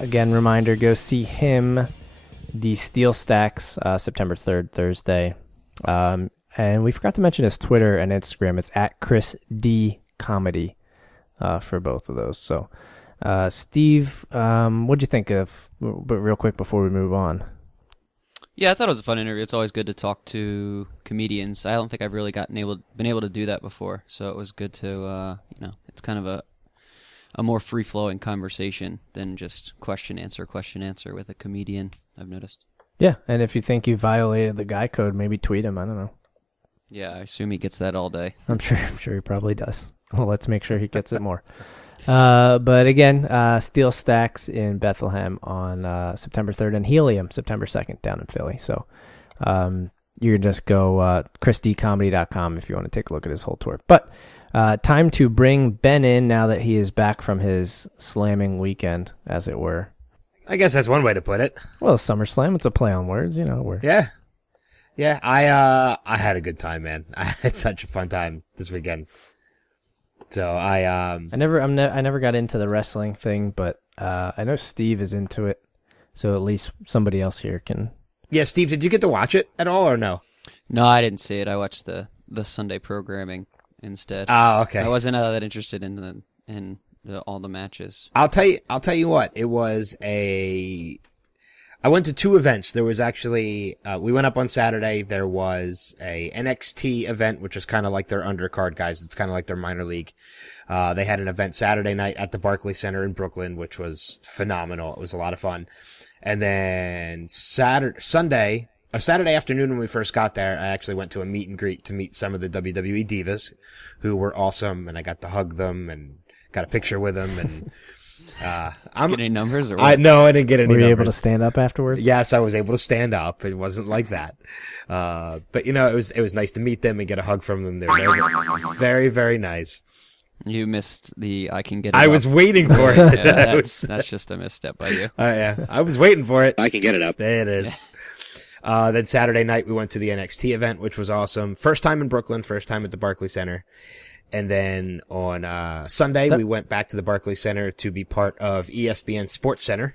Again, reminder, go see him, the Steel Stacks, September 3rd, Thursday. And we forgot to mention his Twitter and Instagram. It's at Chris D Comedy for both of those. So, Steve, what'd you think of, but real quick before we move on? Yeah, I thought it was a fun interview. It's always good to talk to comedians. I don't think I've really been able to do that before, so it was good to, it's kind of a more free-flowing conversation than just question, answer with a comedian, I've noticed. Yeah, and if you think you violated the guy code, maybe tweet him. I don't know. Yeah, I assume he gets that all day. I'm sure he probably does. Well, let's make sure he gets it more. But again, Steel Stacks in Bethlehem on September 3rd and Helium September 2nd down in Philly. So you can just go chrisdcomedy.com if you want to take a look at his whole tour. But time to bring Ben in now that he is back from his slamming weekend, as it were. I guess that's one way to put it. Well, SummerSlam, it's a play on words, Yeah. Yeah, I had a good time, man. I had such a fun time this weekend. So I never got into the wrestling thing, but I know Steve is into it, so at least somebody else here can. Yeah, Steve, did you get to watch it at all or no? No, I didn't see it. I watched the Sunday programming instead. Oh, okay. I wasn't that interested in all the matches. I'll tell you what. I went to two events. There was actually, we went up on Saturday. There was a NXT event, which is kind of like their undercard guys. It's kind of like their minor league. They had an event Saturday night at the Barclays Center in Brooklyn, which was phenomenal. It was a lot of fun. And then Saturday afternoon when we first got there, I actually went to a meet and greet to meet some of the WWE divas who were awesome. And I got to hug them and got a picture with them and, get any numbers or what? No, I didn't get any numbers. Were you able to stand up afterwards? Yes, I was able to stand up. It wasn't like that. But it was nice to meet them and get a hug from them. They were very, very, very nice. You missed the I can get it I up. was waiting for it. Yeah, that's just a misstep by you. Yeah, I was waiting for it. I can get it up. There it is. Then Saturday night we went to the NXT event, which was awesome. First time in Brooklyn, first time at the Barclays Center. And then on Sunday, we went back to the Barclays Center to be part of ESPN Sports Center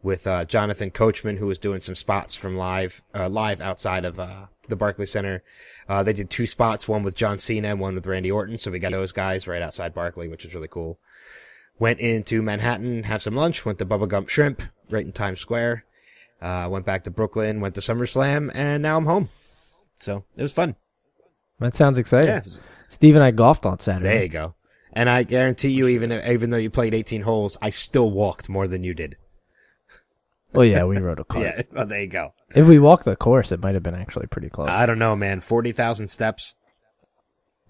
with Jonathan Coachman, who was doing some spots from live outside of the Barclays Center. They did two spots, one with John Cena and one with Randy Orton. So we got those guys right outside Barclay, which was really cool. Went into Manhattan, have some lunch, went to Bubba Gump Shrimp right in Times Square. Went back to Brooklyn, went to SummerSlam, and now I'm home. So it was fun. That sounds exciting. Yeah. Steve and I golfed on Saturday. There you go. And I guarantee you, even though you played 18 holes, I still walked more than you did. Well, yeah, we rode a cart. Yeah, well, there you go. If we walked the course, it might have been actually pretty close. I don't know, man. 40,000 steps.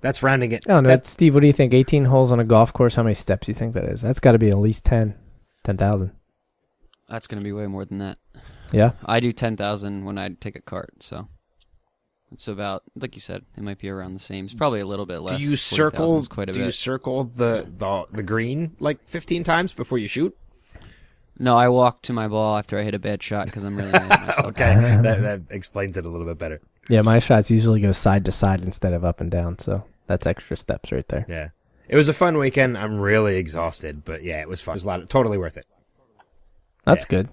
That's rounding it. I don't know. Steve, what do you think? 18 holes on a golf course, how many steps do you think that is? That's got to be at least 10,000. That's going to be way more than that. Yeah? I do 10,000 when I take a cart, so it's about, like you said, it might be around the same. It's probably a little bit less. Do you circle? Quite a do bit. you circle the green like 15 times before you shoot? No, I walked to my ball after I hit a bad shot because I'm really mad at myself. Okay, that explains it a little bit better. Yeah, my shots usually go side to side instead of up and down, so that's extra steps right there. Yeah. It was a fun weekend. I'm really exhausted, but yeah, it was fun. It was totally worth it. That's good.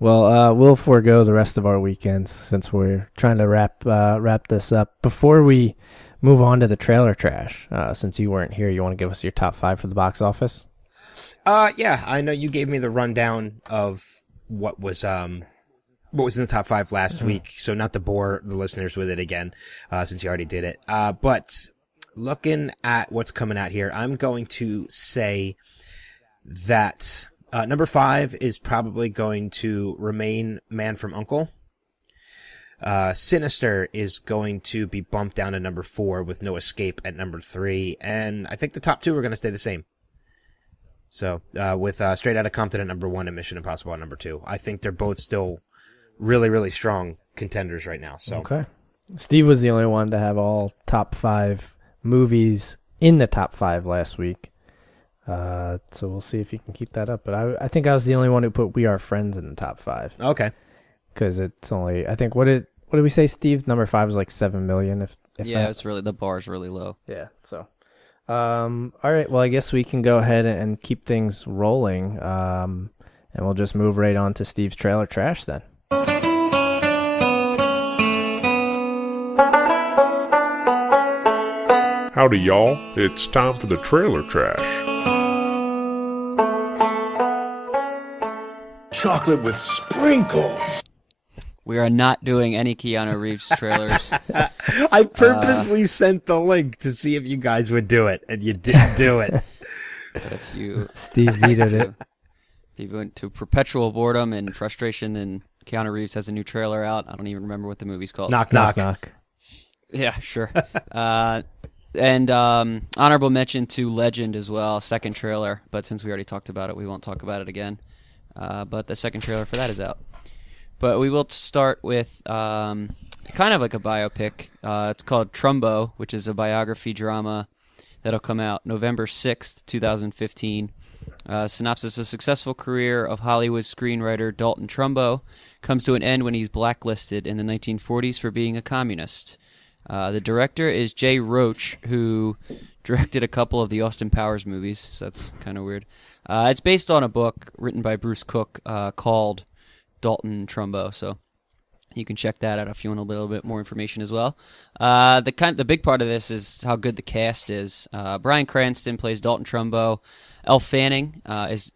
Well, we'll forego the rest of our weekends since we're trying to wrap this up. Before we move on to the trailer trash, since you weren't here, you want to give us your top 5 for the box office? Yeah, I know you gave me the rundown of what was in the top 5 last week, so not to bore the listeners with it again, since you already did it. But looking at what's coming out here, I'm going to say that number 5 is probably going to remain Man from U.N.C.L.E. Sinister is going to be bumped down to number 4 with No Escape at number 3, and I think the top 2 are going to stay the same. So, with Straight Outta Compton at number 1 and Mission Impossible at number 2. I think they're both still really, really strong contenders right now. So okay. Steve was the only one to have all top 5 movies in the top 5 last week. So we'll see if you can keep that up. But I think I was the only one who put We Are Friends in the top 5. Okay. Because it's only, I think, what did we say, Steve? Number 5 was like 7 million. If Yeah, that. it's really, the bar's really low. Yeah, so. All right, well, I guess we can go ahead and keep things rolling. And we'll just move right on to Steve's trailer trash then. Howdy, y'all. It's time for the trailer trash. Chocolate with sprinkles. We are not doing any Keanu Reeves trailers. I purposely sent the link to see if you guys would do it, and you didn't do it. But if you Steve vetoed it. If you went to perpetual boredom and frustration, then Keanu Reeves has a new trailer out. I don't even remember what the movie's called. Knock, knock. Yeah, sure. And honorable mention to Legend as well, second trailer. But since we already talked about it, we won't talk about it again. But the second trailer for that is out. But we will start with kind of like a biopic. It's called Trumbo, which is a biography drama that'll come out November 6th, 2015. Synopsis: a successful career of Hollywood screenwriter Dalton Trumbo comes to an end when he's blacklisted in the 1940s for being a communist. The director is Jay Roach, who directed a couple of the Austin Powers movies, so that's kind of weird. It's based on a book written by Bruce Cook called Dalton Trumbo, so you can check that out if you want a little bit more information as well. The big part of this is how good the cast is. Bryan Cranston plays Dalton Trumbo. Elle Fanning is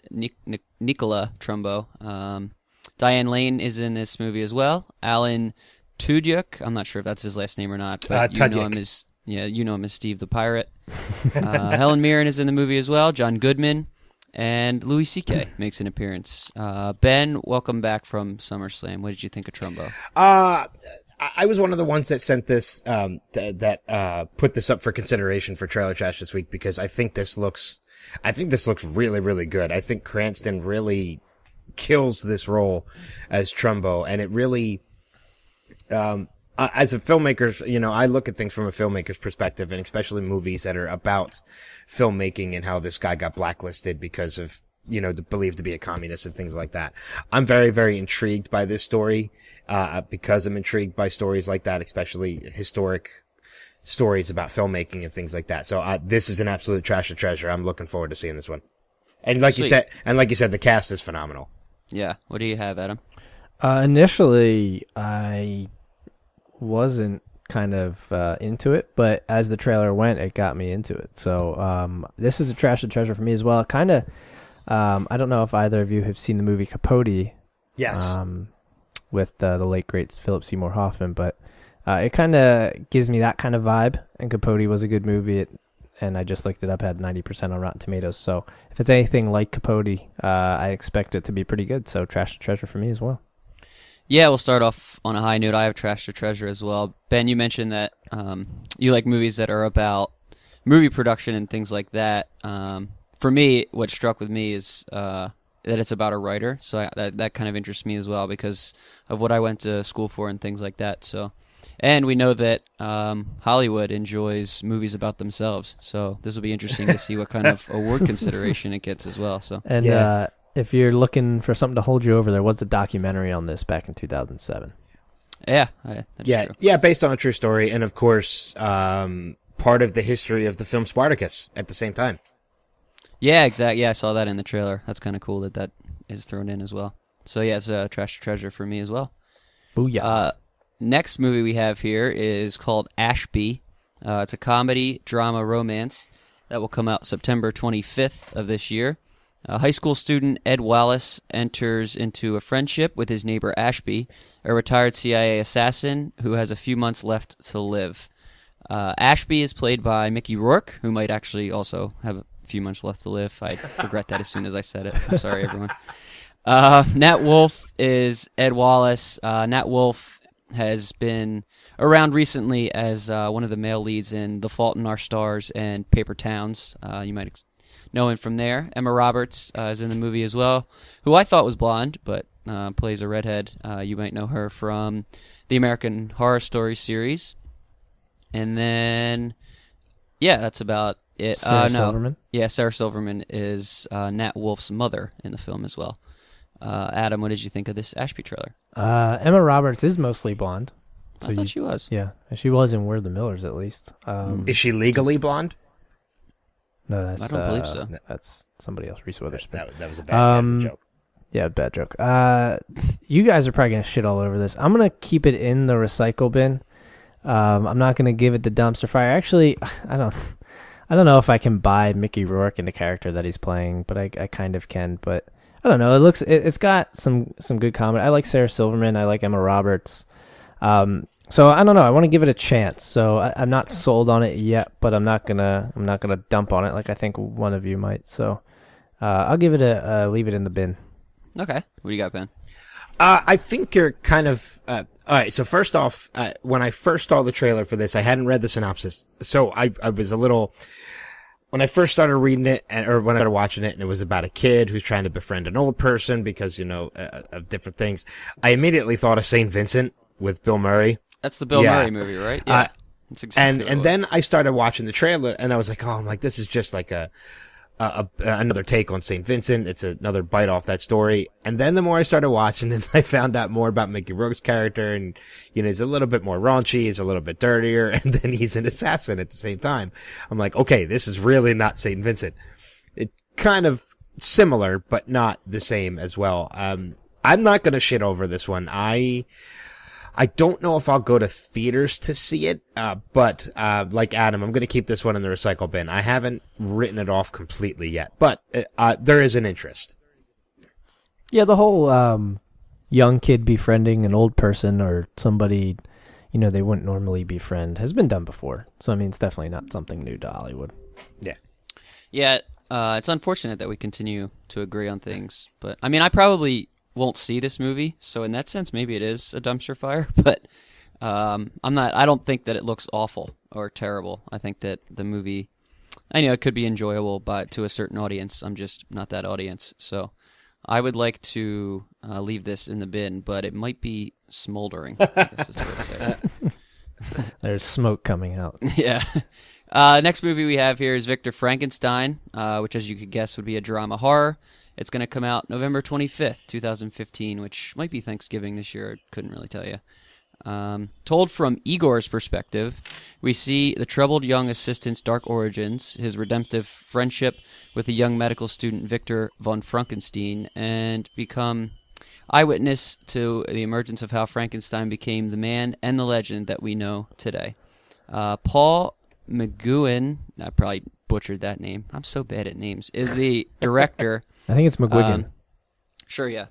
Nicola Trumbo. Diane Lane is in this movie as well. Alan Tudyk, I'm not sure if that's his last name or not, but you know him as Steve the Pirate. Helen Mirren is in the movie as well. John Goodman. And Louis C.K. makes an appearance. Ben, welcome back from SummerSlam. What did you think of Trumbo? I was one of the ones that sent this, put this up for consideration for Trailer Trash this week because I think this looks really, really good. I think Cranston really kills this role as Trumbo, and it really, as a filmmaker, I look at things from a filmmaker's perspective, and especially movies that are about filmmaking and how this guy got blacklisted because of, believed to be a communist and things like that. I'm very, very intrigued by this story, because I'm intrigued by stories like that, especially historic stories about filmmaking and things like that. So, this is an absolute trash of treasure. I'm looking forward to seeing this one. And like you said, the cast is phenomenal. Yeah. What do you have, Adam? Initially, I wasn't kind of into it, but as the trailer went, it got me into it. So this is a trash of treasure for me as well. Kind of, I don't know if either of you have seen the movie Capote. Yes. With the late great Philip Seymour Hoffman, but it kind of gives me that kind of vibe. And Capote was a good movie, and I just looked it up, had 90% on Rotten Tomatoes. So if it's anything like Capote, I expect it to be pretty good. So trash of treasure for me as well. Yeah, we'll start off on a high note. I have trash or treasure as well. Ben, you mentioned that you like movies that are about movie production and things like that. For me, what struck with me is that it's about a writer. So that kind of interests me as well because of what I went to school for and things like that. So, and we know that Hollywood enjoys movies about themselves. So this will be interesting to see what kind of award consideration it gets as well. So and if you're looking for something to hold you over, there was a documentary on this back in 2007. Yeah, that's true. Yeah, based on a true story, and of course, part of the history of the film Spartacus at the same time. Yeah, exactly. Yeah, I saw that in the trailer. That's kind of cool that is thrown in as well. So yeah, it's a trash treasure for me as well. Booyah. Next movie we have here is called Ashby. It's a comedy, drama, romance that will come out September 25th of this year. High school student Ed Wallace enters into a friendship with his neighbor Ashby, a retired CIA assassin who has a few months left to live. Ashby is played by Mickey Rourke, who might actually also have a few months left to live. I regret that as soon as I said it. I'm sorry, everyone. Nat Wolff is Ed Wallace. Nat Wolff has been around recently as one of the male leads in The Fault in Our Stars and Paper Towns. You might know him from there. Emma Roberts is in the movie as well, who I thought was blonde, but plays a redhead. You might know her from the American Horror Story series. And then, yeah, that's about it. Sarah Silverman? Yeah, Sarah Silverman is Nat Wolff's mother in the film as well. Adam, what did you think of this Ashby trailer? Emma Roberts is mostly blonde. I thought she was. Yeah, she was in We're the Millers, at least. Is she legally blonde? No, that's, I don't believe so. That's somebody else, Reese Witherspoon. That was a bad joke. Yeah, bad joke. You guys are probably going to shit all over this. I'm going to keep it in the recycle bin. I'm not going to give it the dumpster fire. Actually, I don't know if I can buy Mickey Rourke in the character that he's playing, but I kind of can. But I don't know. It's got some good comedy. I like Sarah Silverman. I like Emma Roberts. So I don't know. I want to give it a chance. So I'm not sold on it yet, but I'm not gonna dump on it like I think one of you might. So I'll give it leave it in the bin. Okay. What do you got, Ben? I think you're kind of, all right. So first off, when I first saw the trailer for this, I hadn't read the synopsis. So I was a little, when I first started reading it or when I started watching it and it was about a kid who's trying to befriend an old person because, of different things, I immediately thought of St. Vincent with Bill Murray. That's the Bill Murray movie, right? Yeah. That's exactly and then I started watching the trailer and I was like, this is just like another take on St. Vincent. It's another bite off that story. And then the more I started watching it, I found out more about Mickey Rourke's character and, he's a little bit more raunchy. He's a little bit dirtier. And then he's an assassin at the same time. I'm like, okay, this is really not St. Vincent. It kind of similar, but not the same as well. I'm not going to shit over this one. I don't know if I'll go to theaters to see it, but like Adam, I'm going to keep this one in the recycle bin. I haven't written it off completely yet, but there is an interest. Yeah, the whole young kid befriending an old person or somebody, they wouldn't normally befriend has been done before. So, I mean, it's definitely not something new to Hollywood. Yeah. Yeah, it's unfortunate that we continue to agree on things, but, I mean, I probably won't see this movie, so in that sense maybe it is a dumpster fire, but I don't think that it looks awful or terrible. I think that the movie, it could be enjoyable but to a certain audience. I'm just not that audience, so I would like to leave this in the bin, but it might be smoldering, I guess is the way to say it. There's smoke coming out. Yeah. Next movie we have here is Victor Frankenstein, which as you could guess would be a drama horror. It's going to come out November 25th, 2015, which might be Thanksgiving this year. I couldn't really tell you. Told from Igor's perspective, we see the troubled young assistant's dark origins, his redemptive friendship with the young medical student Victor von Frankenstein, and become eyewitness to the emergence of how Frankenstein became the man and the legend that we know today. Paul McGowan, I probably butchered that name. I'm so bad at names. Is the director. I think it's McGuigan. Sure, yeah.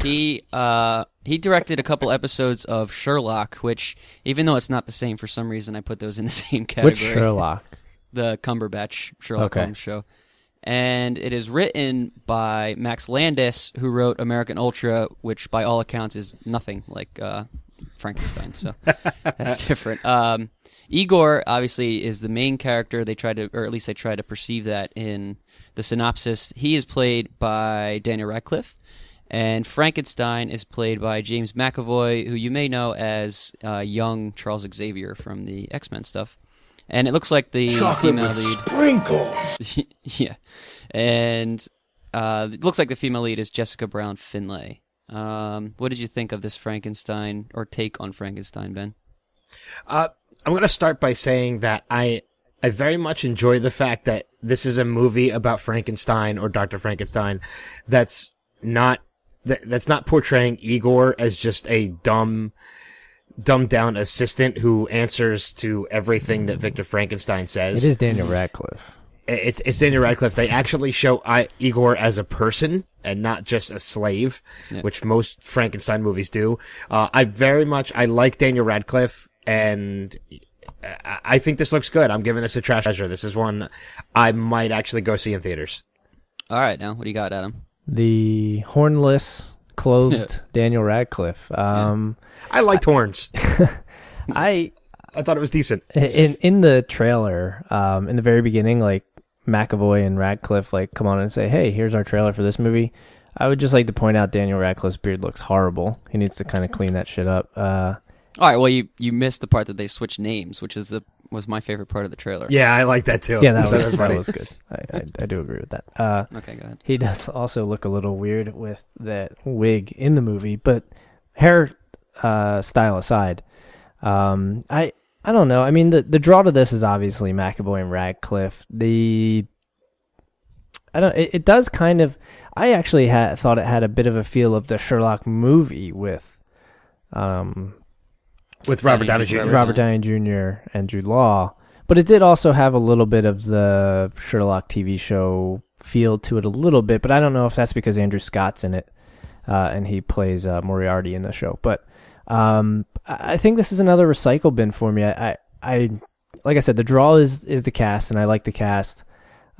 He directed a couple episodes of Sherlock, which, even though it's not the same, for some reason I put those in the same category. Which Sherlock? The Cumberbatch Sherlock Holmes show. And it is written by Max Landis, who wrote American Ultra, which by all accounts is nothing like Frankenstein, so that's different. Igor, obviously, is the main character. They try to perceive that in the synopsis. He is played by Daniel Radcliffe, and Frankenstein is played by James McAvoy, who you may know as young Charles Xavier from the X-Men stuff. And it looks like the female lead. Sprinkles. Yeah. And it looks like the female lead is Jessica Brown Finlay. What did you think of this Frankenstein, or take on Frankenstein, Ben? I'm going to start by saying that I very much enjoy the fact that this is a movie about Frankenstein or Dr. Frankenstein that's not portraying Igor as just a dumbed down assistant who answers to everything that Victor Frankenstein says. It is Daniel Radcliffe. It's Daniel Radcliffe. They actually show Igor as a person and not just a slave, which most Frankenstein movies do. I like Daniel Radcliffe, and I think this looks good. I'm giving this a trash treasure. This is one I might actually go see in theaters. All right, now what do you got, Adam? The hornless, clothed Daniel Radcliffe. I liked horns. I thought it was decent. In the trailer, in the very beginning, like McAvoy and Radcliffe like come on and say, "Hey, here's our trailer for this movie." I would just like to point out Daniel Radcliffe's beard looks horrible. He needs to kind of clean that shit up. All right, well, you missed the part that they switched names, which was my favorite part of the trailer. Yeah, I like that too. Yeah, that was good. I do agree with that. Okay, go ahead. He does also look a little weird with that wig in the movie, but hair style aside, I don't know. I mean, the draw to this is obviously McAvoy and Radcliffe. It does kind of. I actually thought it had a bit of a feel of the Sherlock movie with Robert Downey Jr. Robert Downey Jr. and Jude Law, but it did also have a little bit of the Sherlock TV show feel to it a little bit. But I don't know if that's because Andrew Scott's in it and he plays Moriarty in the show, but. I think this is another recycle bin for me. I like I said, the draw is the cast, and I like the cast.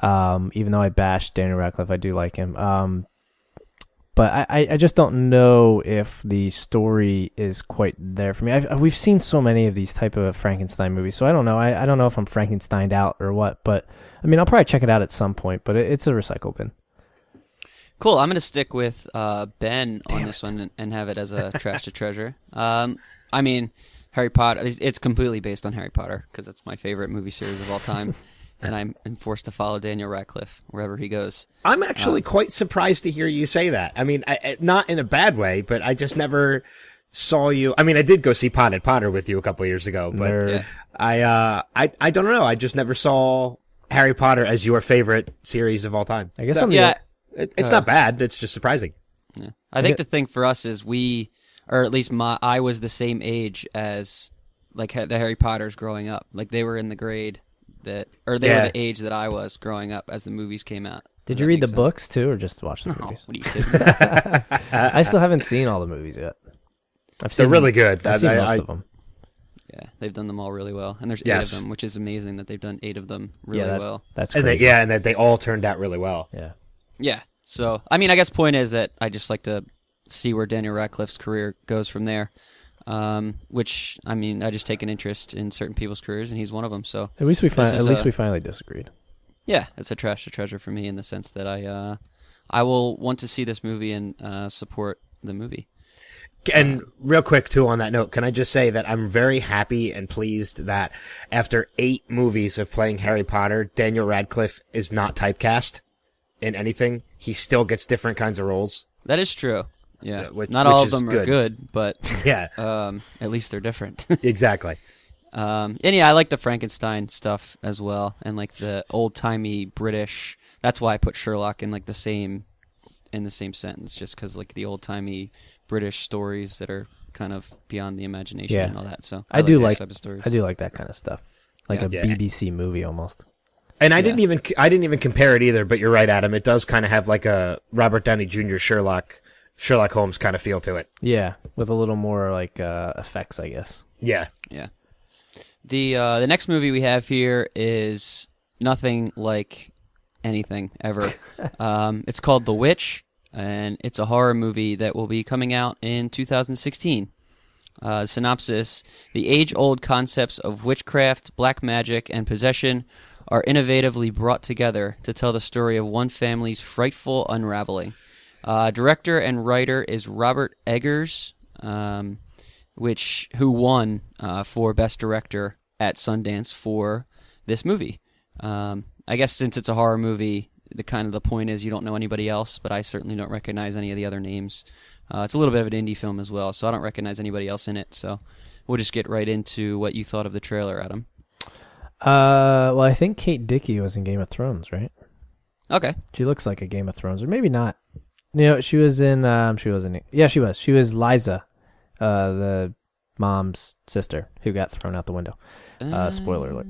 Even though I bashed Daniel Radcliffe, I do like him. But I just don't know if the story is quite there for me. We've seen so many of these type of Frankenstein movies, so I don't know. I don't know if I'm Frankensteined out or what. But I mean, I'll probably check it out at some point. But it's a recycle bin. Cool. I'm going to stick with Ben on this one and have it as a trash to treasure. I mean, Harry Potter, it's completely based on Harry Potter because it's my favorite movie series of all time, and I'm forced to follow Daniel Radcliffe wherever he goes. I'm actually quite surprised to hear you say that. I mean, not in a bad way, but I just never saw you. I mean, I did go see Potted Potter with you a couple years ago, but I don't know. I just never saw Harry Potter as your favorite series of all time. I guess it's not bad. It's just surprising. Yeah. I think the thing for us is or at least I was the same age as like the Harry Potters growing up. Like they were in the grade were the age that I was growing up as the movies came out. Did you read the books too, or just watch the movies? What are you kidding? I still haven't seen all the movies yet. They're really good. I've seen most of them. Yeah, they've done them all really well, and there's 8 of them, which is amazing that they've done 8 of them really well. That's crazy. And that they all turned out really well. Yeah. Yeah. So, I mean, I guess point is that I just like to see where Daniel Radcliffe's career goes from there, which, I mean, I just take an interest in certain people's careers, and he's one of them. So At least we finally disagreed. Yeah, it's a trash to treasure for me in the sense that I will want to see this movie and support the movie. And real quick, too, on that note, can I just say that I'm very happy and pleased that after 8 movies of playing Harry Potter, Daniel Radcliffe is not typecast in anything. He still gets different kinds of roles. That is true. Yeah, not which all of is them are good, but yeah, at least they're different. Exactly. And yeah, I like the Frankenstein stuff as well, and like the old timey British. That's why I put Sherlock in like the same sentence, just because like the old timey British stories that are kind of beyond the imagination and all that. So I do like type of stories. I do like that kind of stuff, like a BBC movie almost. And I didn't even compare it either. But you're right, Adam. It does kind of have like a Robert Downey Jr. Sherlock Holmes kind of feel to it. Yeah, with a little more like effects, I guess. Yeah. Yeah. The next movie we have here is nothing like anything ever. It's called The Witch, and it's a horror movie that will be coming out in 2016. Synopsis: the age-old concepts of witchcraft, black magic, and possession are innovatively brought together to tell the story of one family's frightful unraveling. Director and writer is Robert Eggers, who won for Best Director at Sundance for this movie. I guess since it's a horror movie, the point is you don't know anybody else, but I certainly don't recognize any of the other names. It's a little bit of an indie film as well, so I don't recognize anybody else in it. So we'll just get right into what you thought of the trailer, Adam. Well, I think Kate Dickie was in Game of Thrones, right? Okay. She looks like a Game of Thrones, or maybe not. She was in. Yeah, she was. She was Liza, the mom's sister who got thrown out the window. Spoiler alert.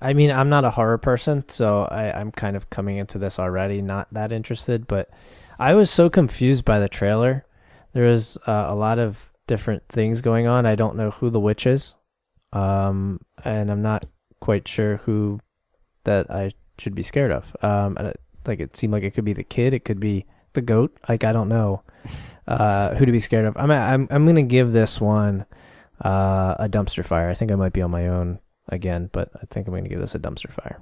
I mean, I'm not a horror person, so I'm kind of coming into this already not that interested, but I was so confused by the trailer. There was a lot of different things going on. I don't know who the witch is, and I'm not quite sure who that I should be scared of. It seemed like it could be the kid, it could be the goat. I don't know who to be scared of. I'm gonna give this one a dumpster fire. I think I might be on my own again, but I think I'm going to give this a dumpster fire.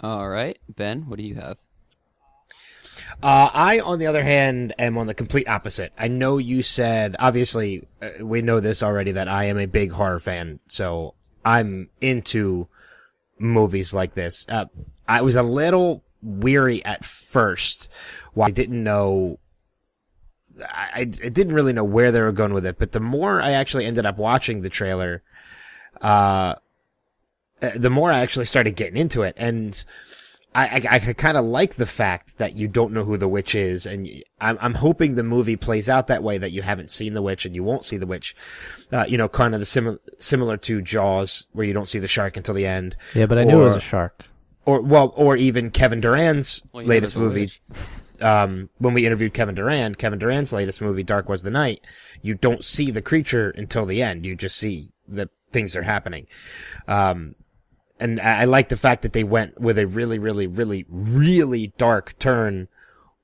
All right. Ben, what do you have? I, on the other hand, am on the complete opposite. I know you said, obviously, we know this already, that I am a big horror fan, so I'm into movies like this. I was a little weary at first. I didn't know... I didn't really know where they were going with it, but the more I actually ended up watching the trailer, the more I actually started getting into it, and I kind of like the fact that you don't know who the witch is, and I'm hoping the movie plays out that way, that you haven't seen the witch and you won't see the witch. Kind of similar to Jaws, where you don't see the shark until the end. Yeah, but I knew it was a shark. Or even Kevin Durant's latest movie. When we interviewed Kevin Durant's latest movie, Dark Was the Night, you don't see the creature until the end. You just see that things are happening. And I like the fact that they went with a really, really, really, really dark turn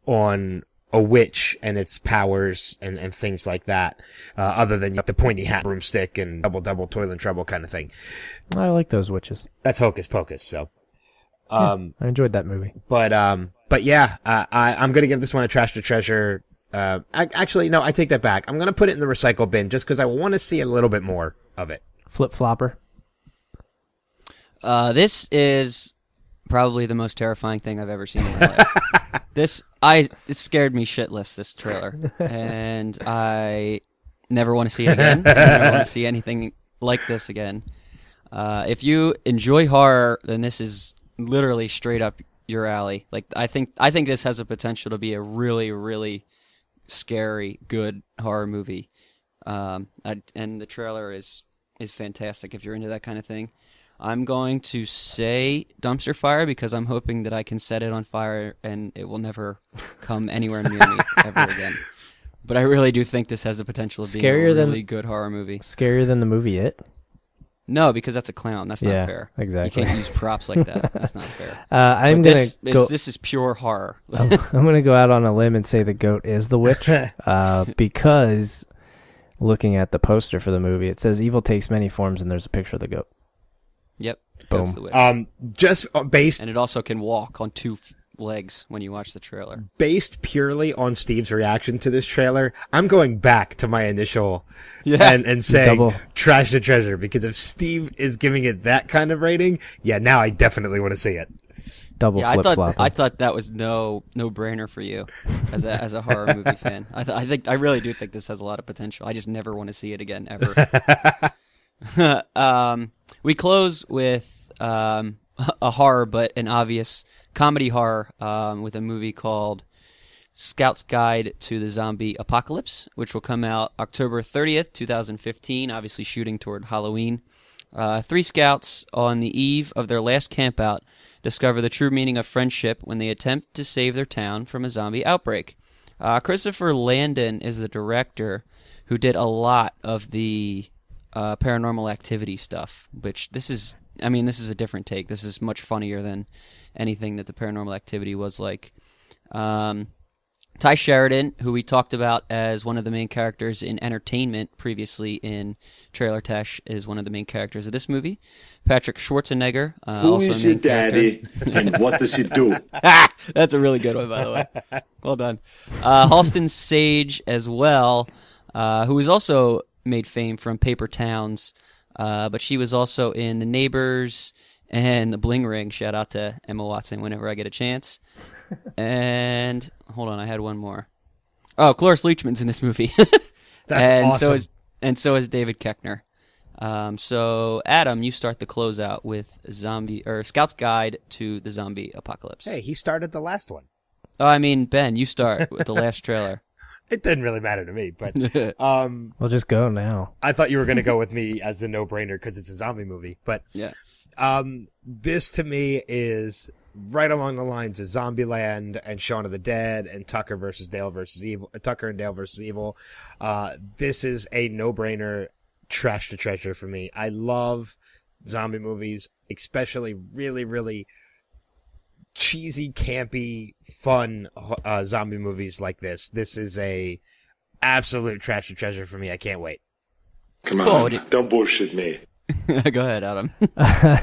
on a witch and its powers and things like that, other than the pointy hat, broomstick, and double toilet and trouble kind of thing. I like those witches. That's Hocus Pocus, so. I enjoyed that movie. But yeah, I'm gonna give this one a trash to treasure. Actually, no, I take that back. I'm gonna put it in the recycle bin just because I want to see a little bit more of it. Flip flopper. This is probably the most terrifying thing I've ever seen in my life. It scared me shitless, this trailer, and I never want to see it again. I never want to see anything like this again. If you enjoy horror, then this is literally straight up your alley. Like, I think this has the potential to be a really, really scary, good horror movie. And the trailer is fantastic if you're into that kind of thing. I'm going to say dumpster fire because I'm hoping that I can set it on fire and it will never come anywhere near me ever again. But I really do think this has the potential of being a really good horror movie. Scarier than the movie It? No, because that's a clown. That's not fair. Exactly. You can't use props like that. That's not fair. This is pure horror. I'm going to go out on a limb and say the goat is the witch because looking at the poster for the movie, it says evil takes many forms and there's a picture of the goat. Yep. Boom. The witch. Just based... And it also can walk on two legs when you watch the trailer. Based purely on Steve's reaction to this trailer, I'm going back to my initial and saying trash to treasure, because if Steve is giving it that kind of rating, now I definitely want to see it. Double flip flop. I thought that was no brainer for you as a horror movie fan. I really do think this has a lot of potential. I just never want to see it again ever. We close with a horror, but an obvious comedy horror with a movie called Scout's Guide to the Zombie Apocalypse, which will come out October 30th, 2015, obviously shooting toward Halloween. 3 scouts on the eve of their last campout discover the true meaning of friendship when they attempt to save their town from a zombie outbreak. Christopher Landon is the director who did a lot of the Paranormal Activity stuff, which this is a different take. This is much funnier than anything that the Paranormal Activity was like. Ty Sheridan, who we talked about as one of the main characters in Entertainment previously in Trailer Tash, is one of the main characters of this movie. Patrick Schwarzenegger, Who also is a your main character. daddy and what does he do? That's a really good one, by the way. Well done. Halston Sage as well, who is also made fame from Paper Towns, but she was also in The Neighbors and the bling ring. Shout out to Emma Watson whenever I get a chance. And hold on, I had one more. Oh, Cloris Leachman's in this movie. That's awesome. So is David Koechner. So Adam, you start the closeout with Scout's Guide to the Zombie Apocalypse. Hey, he started the last one. Oh, I mean, Ben, you start with the last trailer. It didn't really matter to me, but We'll just go now. I thought you were going to go with me as the no-brainer because it's a zombie movie. But yeah, this to me is right along the lines of Zombieland and Shaun of the Dead and Tucker and Dale versus Evil. This is a no-brainer, trash to treasure for me. I love zombie movies, especially really, really cheesy, campy, fun zombie movies like this. This is a absolute trash to treasure for me. I can't wait. Come on, don't bullshit me. Go ahead, Adam.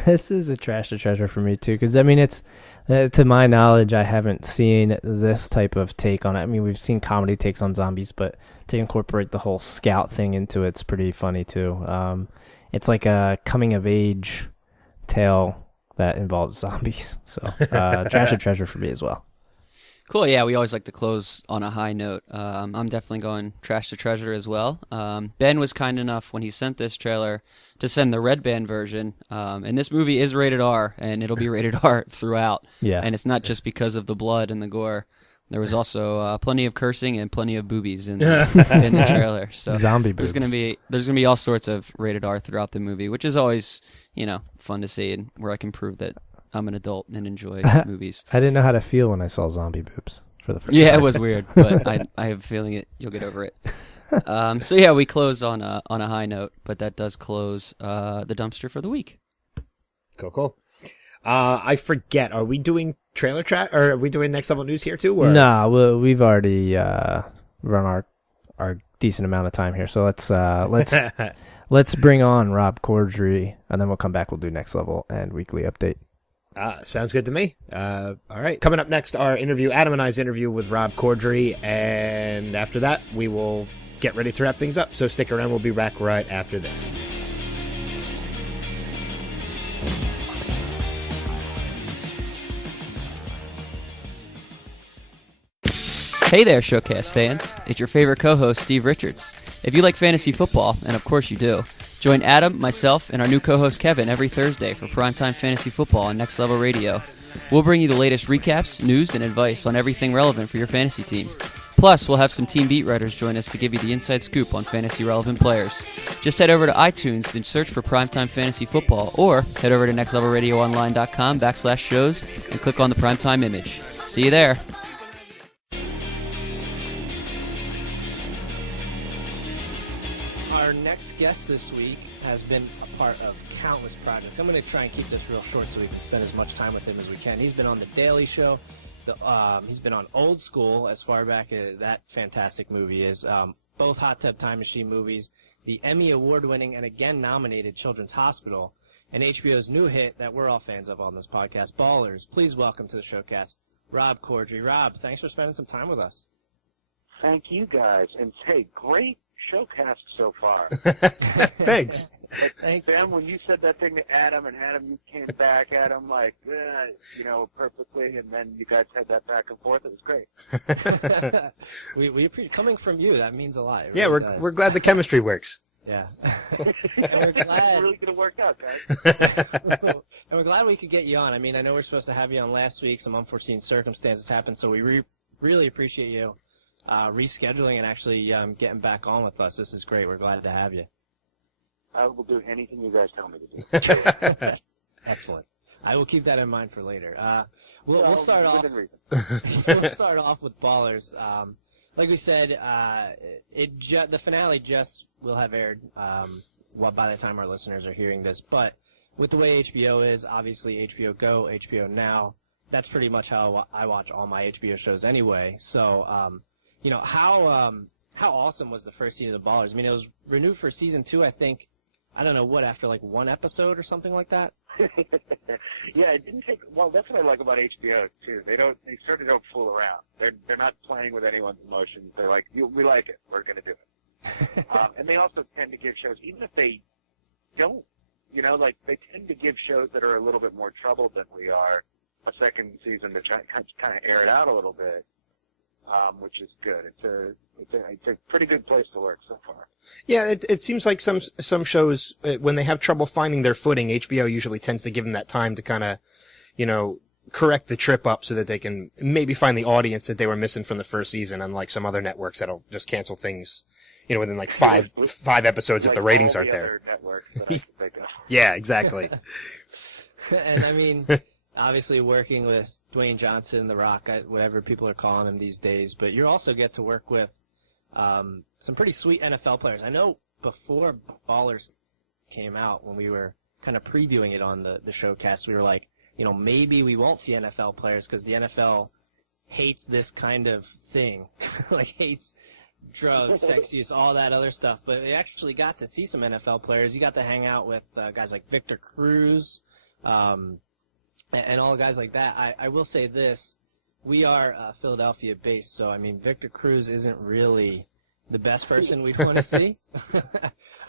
This is a trash to treasure for me too, because I mean, it's to my knowledge, I haven't seen this type of take on it. I mean, we've seen comedy takes on zombies, but to incorporate the whole scout thing into it's pretty funny too. It's like a coming of age tale that involves zombies. So trash to treasure for me as well. Cool. Yeah, we always like to close on a high note. I'm definitely going trash to treasure as well. Ben was kind enough when he sent this trailer to send the red band version. And this movie is rated R, and it'll be rated R throughout. Yeah. And it's not just because of the blood and the gore. There was also plenty of cursing and plenty of boobies in the trailer. So zombie there's boobs. there's gonna be all sorts of rated R throughout the movie, which is always fun to see, and where I can prove that I'm an adult and enjoy movies. I didn't know how to feel when I saw zombie boobs for the first time. Yeah, it was weird, but I have a feeling you'll get over it. So yeah, we close on a high note, but that does close the dumpster for the week. Cool. I forget. Are we doing trailer chat, or are we doing next level news here too? Or? Nah, we've already run our decent amount of time here, so let's bring on Rob Corddry, and then we'll come back. We'll do next level and weekly update. Sounds good to me. All right. Coming up next, our interview, Adam and I's interview with Rob Corddry, and after that, we will get ready to wrap things up. So stick around. We'll be back right after this. Hey there, Showcast fans. It's your favorite co-host, Steve Richards. If you like fantasy football, and of course you do, join Adam, myself, and our new co-host Kevin every Thursday for Primetime Fantasy Football on Next Level Radio. We'll bring you the latest recaps, news, and advice on everything relevant for your fantasy team. Plus, we'll have some team beat writers join us to give you the inside scoop on fantasy-relevant players. Just head over to iTunes and search for Primetime Fantasy Football, or head over to nextlevelradioonline.com/shows and click on the Primetime image. See you there. Our next guest this week has been a part of countless projects. I'm going to try and keep this real short so we can spend as much time with him as we can. He's been on The Daily Show. He's been on Old School as far back as that fantastic movie is. Both Hot Tub Time Machine movies, the Emmy Award-winning and again nominated Children's Hospital, and HBO's new hit that we're all fans of on this podcast, Ballers. Please welcome to the Showcast, Rob Corddry. Rob, thanks for spending some time with us. Thank you guys, and hey, great Showcast so far. Thanks. Thank Sam, when you said that thing to Adam, and Adam, you came back at him like, perfectly, and then you guys had that back and forth. It was great. we appreciate coming from you. That means a lot. Yeah, we're glad the chemistry works. Yeah. And we're glad. It's really going to work out, guys. And we're glad we could get you on. I mean, I know we're supposed to have you on last week. Some unforeseen circumstances happened, so we really appreciate you rescheduling and actually getting back on with us. This is great. We're glad to have you. I will do anything you guys tell me to do. Excellent. I will keep that in mind for later. We'll start off. Within We'll start off with Ballers. Like we said, the finale just will have aired by the time our listeners are hearing this. But with the way HBO is, obviously HBO Go, HBO Now, that's pretty much how I watch all my HBO shows anyway. So, how awesome was the first season of Ballers? I mean, it was renewed for season 2, I think. I don't know what, after like one episode or something like that. Yeah, it didn't take. Well, that's what I like about HBO too. They sort of don't fool around. They're not playing with anyone's emotions. They're like, we like it. We're going to do it. And they also tend to give shows, even if they don't Like they tend to give shows that are a little bit more troubled than we are a second season to try kind of air it out a little bit, which is good. It's a pretty good place to work so far. Yeah, it seems like some shows, when they have trouble finding their footing, HBO usually tends to give them that time to kind of, correct the trip up so that they can maybe find the audience that they were missing from the first season, unlike some other networks that'll just cancel things, within like five episodes if the ratings aren't there. Yeah, exactly. And I mean, obviously working with Dwayne Johnson, The Rock, whatever people are calling him these days, but you also get to work with some pretty sweet NFL players. I know before Ballers came out, when we were kind of previewing it on the Showcast, we were like, maybe we won't see NFL players because the NFL hates this kind of thing, like hates drugs, sex use, all that other stuff. But we actually got to see some NFL players. You got to hang out with guys like Victor Cruz, and all guys like that. I will say this. We are Philadelphia-based, so, I mean, Victor Cruz isn't really the best person we want to see.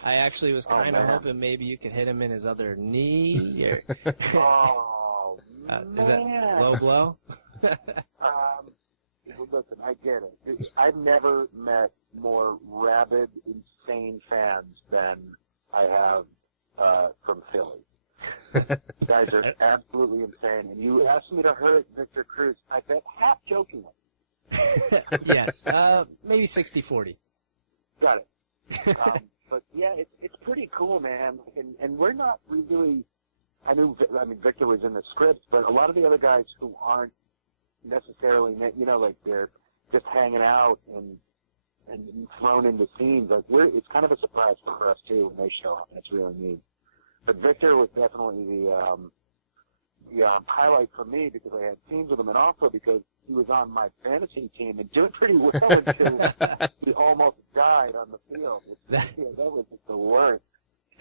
I actually was kind of hoping maybe you could hit him in his other knee. Is that low blow? Listen, I get it. I've never met more rabid, insane fans than I have from Philly. You guys are absolutely insane. And you asked me to hurt Victor Cruz, I bet half jokingly. Yes, maybe 60-40. Got it. But yeah, it's pretty cool, man. And we're not really. I mean, Victor was in the script, but a lot of the other guys who aren't necessarily, like they're just hanging out and thrown into scenes. Like it's kind of a surprise for us too when they show up. And it's really neat. But Victor was definitely the highlight for me because I had scenes with him, and also because he was on my fantasy team and doing pretty well until he almost died on the field. That was just the worst.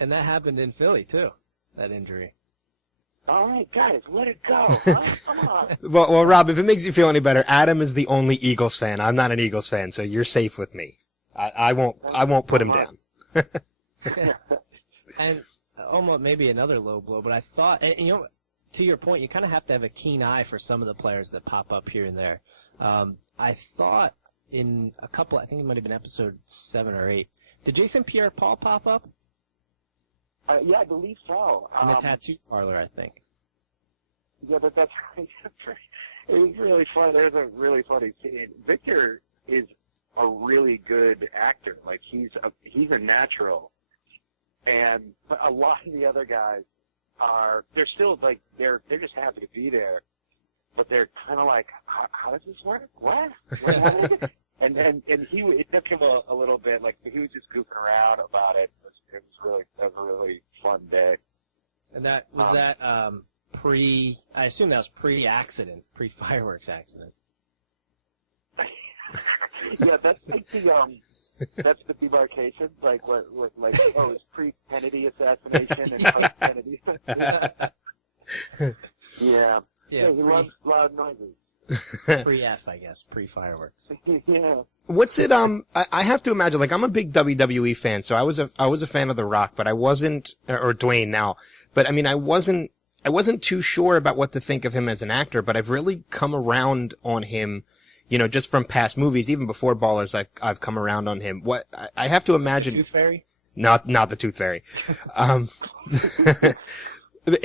And that happened in Philly too. That injury. All right, guys, let it go. Huh? Come on. Well, Rob, if it makes you feel any better, Adam is the only Eagles fan. I'm not an Eagles fan, so you're safe with me. I won't put him down. And almost maybe another low blow, but I thought, and, to your point, you kind of have to have a keen eye for some of the players that pop up here and there. I thought in a couple, I think it might have been episode 7 or 8, did Jason Pierre-Paul pop up? Yeah, I believe so. In the tattoo parlor, I think. Yeah, but that's it was really fun. There's a really funny scene. Victor is a really good actor. Like he's a natural, and a lot of the other guys they're still like they're just happy to be there, but they're kind of like, how does this work? What? And it took him a little bit. Like he was just goofing around about it. It was a really fun day. And that was I assume that was pre-accident, pre-fireworks accident. Yeah, that's like that's the demarcation. Like what it's pre-Kennedy assassination and post-Kennedy. Yeah. He loves loud noises. Pre-F, I guess, pre-fireworks. Yeah. What's it? I have to imagine. Like, I'm a big WWE fan, so I was a fan of The Rock, but I wasn't, or Dwayne now. But I mean, I wasn't too sure about what to think of him as an actor. But I've really come around on him, just from past movies, even before Ballers. I've come around on him. What I have to imagine. The Tooth Fairy? Not the Tooth Fairy.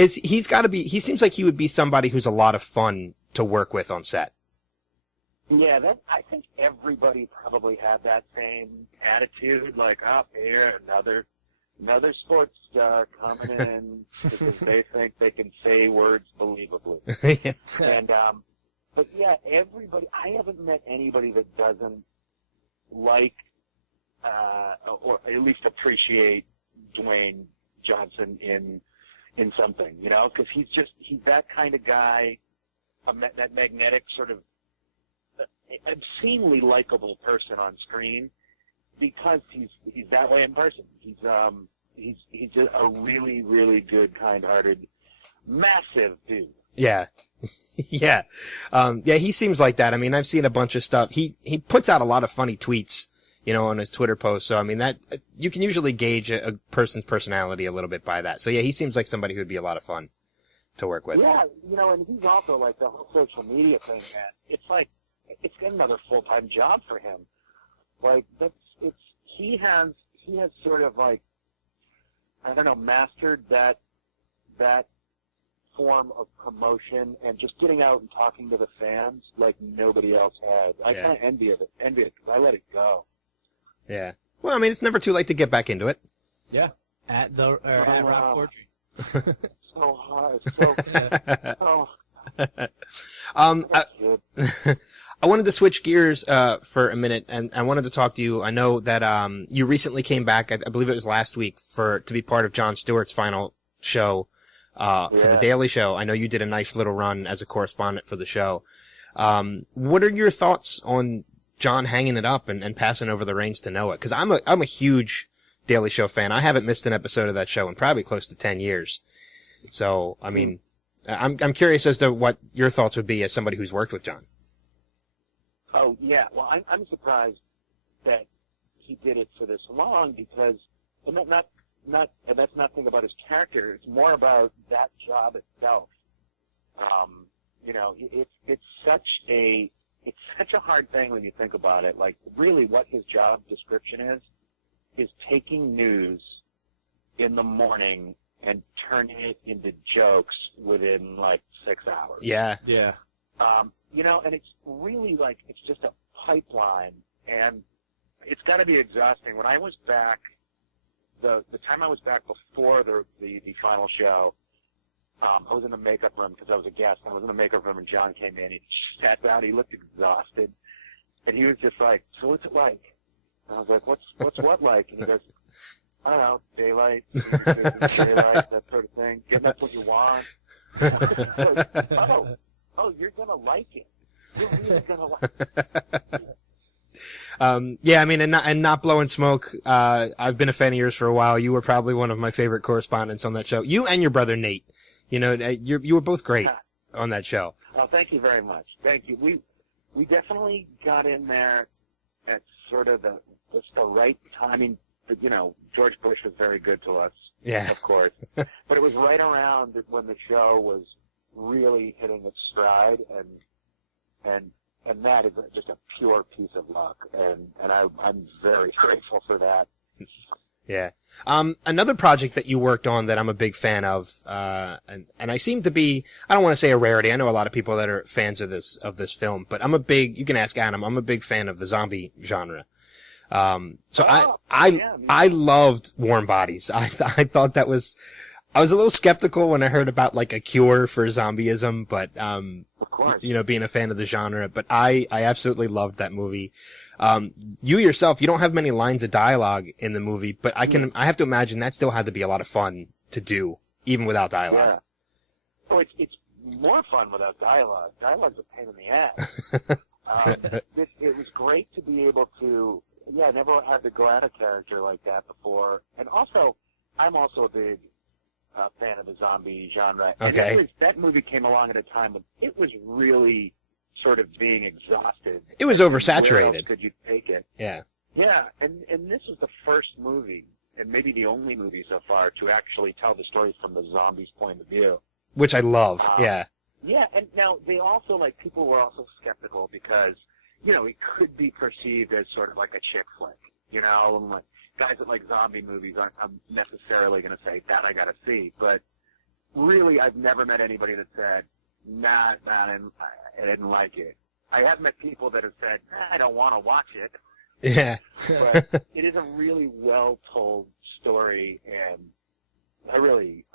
He's got to be. He seems like he would be somebody who's a lot of fun to work with on set. Yeah, I think everybody probably had that same attitude, like, here, another sports star coming in because they think they can say words believably. And, but yeah, everybody, I haven't met anybody that doesn't like, or at least appreciate Dwayne Johnson in something, because he's that kind of guy, that magnetic sort of obscenely likable person on screen because he's that way in person. He's a really, really good, kind-hearted, massive dude. Yeah. Yeah. He seems like that. I mean, I've seen a bunch of stuff. He puts out a lot of funny tweets, on his Twitter post. So, I mean, that you can usually gauge a person's personality a little bit by that. So, yeah, he seems like somebody who would be a lot of fun to work with. Yeah, and he's also like the whole social media thing, man. It's like, it's another full-time job for him. Like, he has sort of like, I don't know, mastered that form of promotion and just getting out and talking to the fans like nobody else has. I kind of envy it because I let it go. Yeah. Well, I mean, it's never too late to get back into it. Yeah. At Rob Corddry. So hard. I wanted to switch gears for a minute, and I wanted to talk to you. I know that you recently came back, I believe it was last week, to be part of Jon Stewart's final show for the Daily Show. I know you did a nice little run as a correspondent for the show. What are your thoughts on Jon hanging it up and passing over the reins to Noah? Because I'm a huge Daily Show fan. I haven't missed an episode of that show in probably close to 10 years. So, I mean, I'm curious as to what your thoughts would be as somebody who's worked with Jon. Oh, yeah. Well, I'm surprised that he did it for this long because, and that's nothing about his character. It's more about that job itself. It's such a hard thing when you think about it. Like, really what his job description is taking news in the morning and turning it into jokes within, like, 6 hours. Yeah. Yeah. And it's really like, it's just a pipeline, and it's got to be exhausting. When I was back, the time I was back before the final show, I was in the makeup room because I was a guest, and I was in the makeup room, and Jon came in, he sat down, he looked exhausted, and he was just like, so what's it like? And I was like, what's what like? And he goes, I don't know, daylight, that sort of thing, getting up what you want. Oh, you're going to like it. You're really going to like it. Yeah, I mean, and not blowing smoke. I've been a fan of yours for a while. You were probably one of my favorite correspondents on that show. You and your brother Nate. You were both great on that show. Oh, thank you very much. Thank you. We definitely got in there at sort of the right timing. George Bush was very good to us. Yeah. Of course. But it was right around when the show was really hitting its stride, and that is just a pure piece of luck, and I'm very grateful for that. Yeah. Another project that you worked on that I'm a big fan of, and I seem to be, I don't want to say a rarity. I know a lot of people that are fans of this film, but you can ask Adam, I'm a big fan of the zombie genre. I loved Warm Bodies. I thought that was, I was a little skeptical when I heard about like a cure for zombieism, but, of course, being a fan of the genre, but I absolutely loved that movie. You yourself, you don't have many lines of dialogue in the movie, but I have to imagine that still had to be a lot of fun to do, even without dialogue. Yeah. Oh, it's more fun without dialogue. Dialogue's a pain in the ass. It was great to be able to, I never had to go at a character like that before. And also, I'm also a big fan of the zombie genre. Okay. And that movie came along at a time when it was really sort of being exhausted. It was oversaturated. Where else could you take it? Yeah. Yeah, and this is the first movie, and maybe the only movie so far, to actually tell the story from the zombies' point of view. Which I love, yeah. Yeah, and now they also, people were also skeptical because, it could be perceived as sort of like a chick flick, and like, guys that like zombie movies aren't necessarily going to say, that I got to see, but really I've never met anybody that said, nah, I didn't like it. I have met people that have said, I don't want to watch it. Yeah. But it is a really well-told story, and I really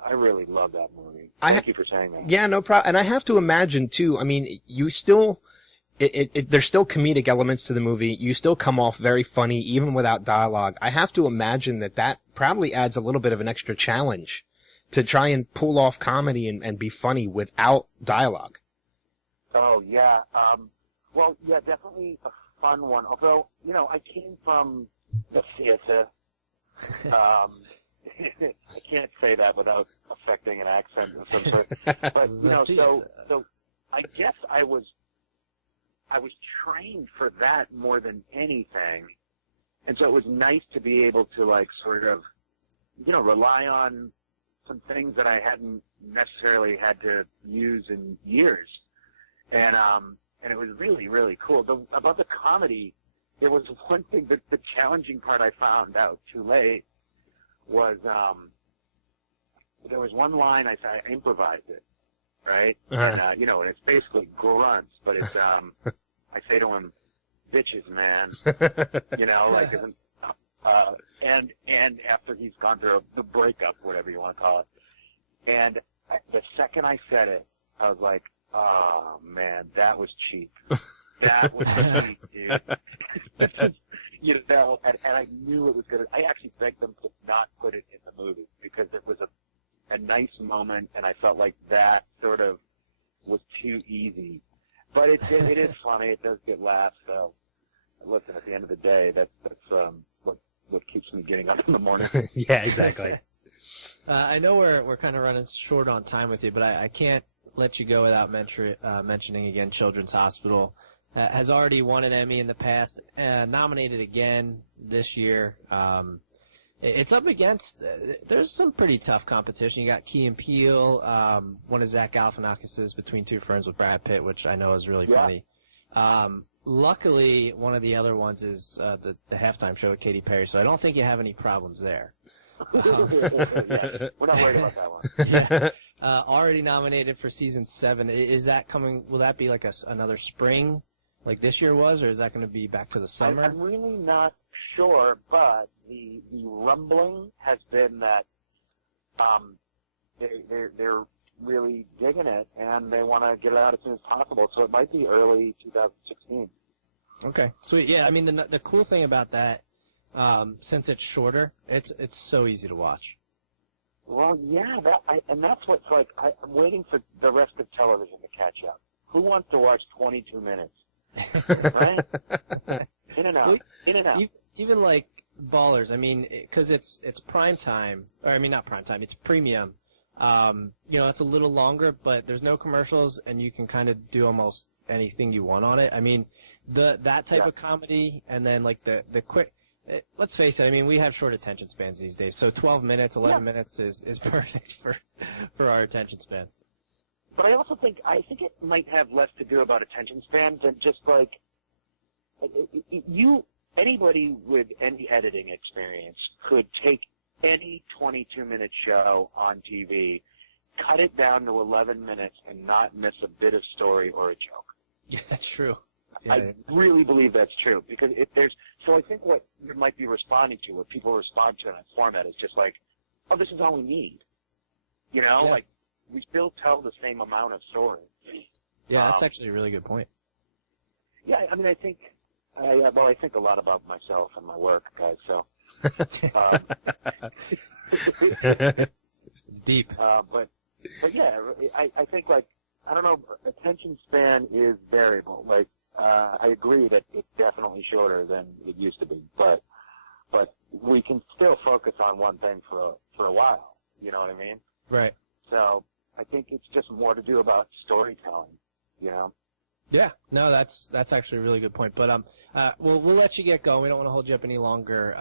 love that movie. Thank you for saying that. Yeah, no problem. And I have to imagine, too, I mean, you still, there's still comedic elements to the movie. You still come off very funny, even without dialogue. I have to imagine that probably adds a little bit of an extra challenge to try and pull off comedy and be funny without dialogue. Oh, yeah. Well, yeah, definitely a fun one. Although, I came from the theater. I can't say that without affecting an accent of some sort. But, so I guess I was trained for that more than anything. And so it was nice to be able to, like, sort of, rely on some things that I hadn't necessarily had to use in years. And it was really, really cool. About the comedy, there was one thing that the challenging part I found out too late was, there was one line I improvised it, right? And, and it's basically grunts, but it's, I say to him, bitches, man, and after he's gone through the breakup, whatever you want to call it. And the second I said it, I was like, oh, man, that was cheap. That was cheap, dude. And I knew it was going to, I actually begged them to not put it in the movie because it was a nice moment, and I felt like that sort of was too easy. But it is funny. It does get laughs, so listen, at the end of the day, that's what keeps me getting up in the morning. Yeah, exactly. I know we're kind of running short on time with you, but I can't let you go without mentioning again Children's Hospital. Has already won an Emmy in the past, nominated again this year. It's up against, there's some pretty tough competition. You got Key and Peele, one of Zach Galifianakis' Between Two Ferns with Brad Pitt, which I know is really funny. Luckily, one of the other ones is the halftime show with Katy Perry, so I don't think you have any problems there. Yeah, we're not worried about that one. Yeah. Already nominated for season 7. Is that coming? Will that be like another spring, like this year was, or is that going to be back to the summer? I'm really not sure, but the rumbling has been that they're really digging it, and they want to get it out as soon as possible. So it might be early 2016. Okay, sweet. Yeah, I mean the cool thing about that, since it's shorter, it's so easy to watch. Well, yeah, and that's what's like. I'm waiting for the rest of television to catch up. Who wants to watch 22 minutes? Right? In and out. In and out. Even like Ballers, I mean, because it's prime time, or I mean not prime time, it's premium. It's a little longer, but there's no commercials, and you can kind of do almost anything you want on it. I mean, that type of comedy, and then like the quick. Let's face it. I mean, we have short attention spans these days, so 12 minutes, 11 minutes is perfect for our attention span. But I also think it might have less to do about attention spans than just like anybody with any editing experience could take any 22-minute show on TV, cut it down to 11 minutes, and not miss a bit of story or a joke. Yeah, that's true. Yeah. I really believe that's true because so I think what you might be responding to, what people respond to in that format is just like, oh, this is all we need. Like we still tell the same amount of story. Yeah, that's actually a really good point. Yeah, I mean, I think a lot about myself and my work, guys. So it's deep. But yeah, I think like I don't know, attention span is variable. Like I agree that it's definitely shorter than it used to be, but we can still focus on one thing for a while. You know what I mean? Right. So I think it's just more to do about storytelling. Yeah, no, that's actually a really good point. But we'll let you get going. We don't want to hold you up any longer.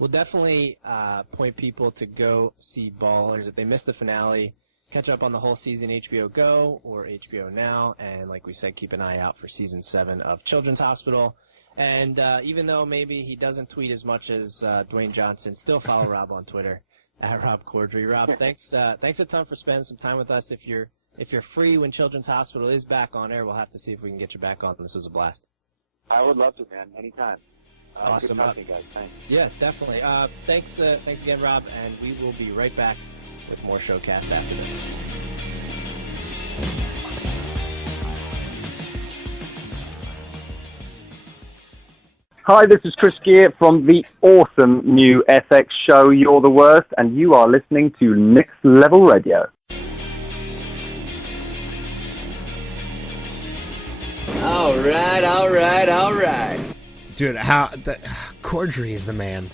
We'll definitely point people to go see Ballers. If they missed the finale, catch up on the whole season, HBO Go or HBO Now. And like we said, keep an eye out for season 7 of Children's Hospital. And even though maybe he doesn't tweet as much as Dwayne Johnson, still follow Rob on Twitter at Rob Corddry. Rob, thanks a ton for spending some time with us. If you're free when Children's Hospital is back on air, we'll have to see if we can get you back on. This was a blast. I would love to, man. Anytime. Awesome. Good talking, guys. Thanks. Yeah, definitely. Thanks again, Rob, and we will be right back with more Showcast after this. Hi, this is Chris Gear from the awesome new FX show You're the Worst, and you are listening to Next Level Radio. All right. Dude, Corddry is the man.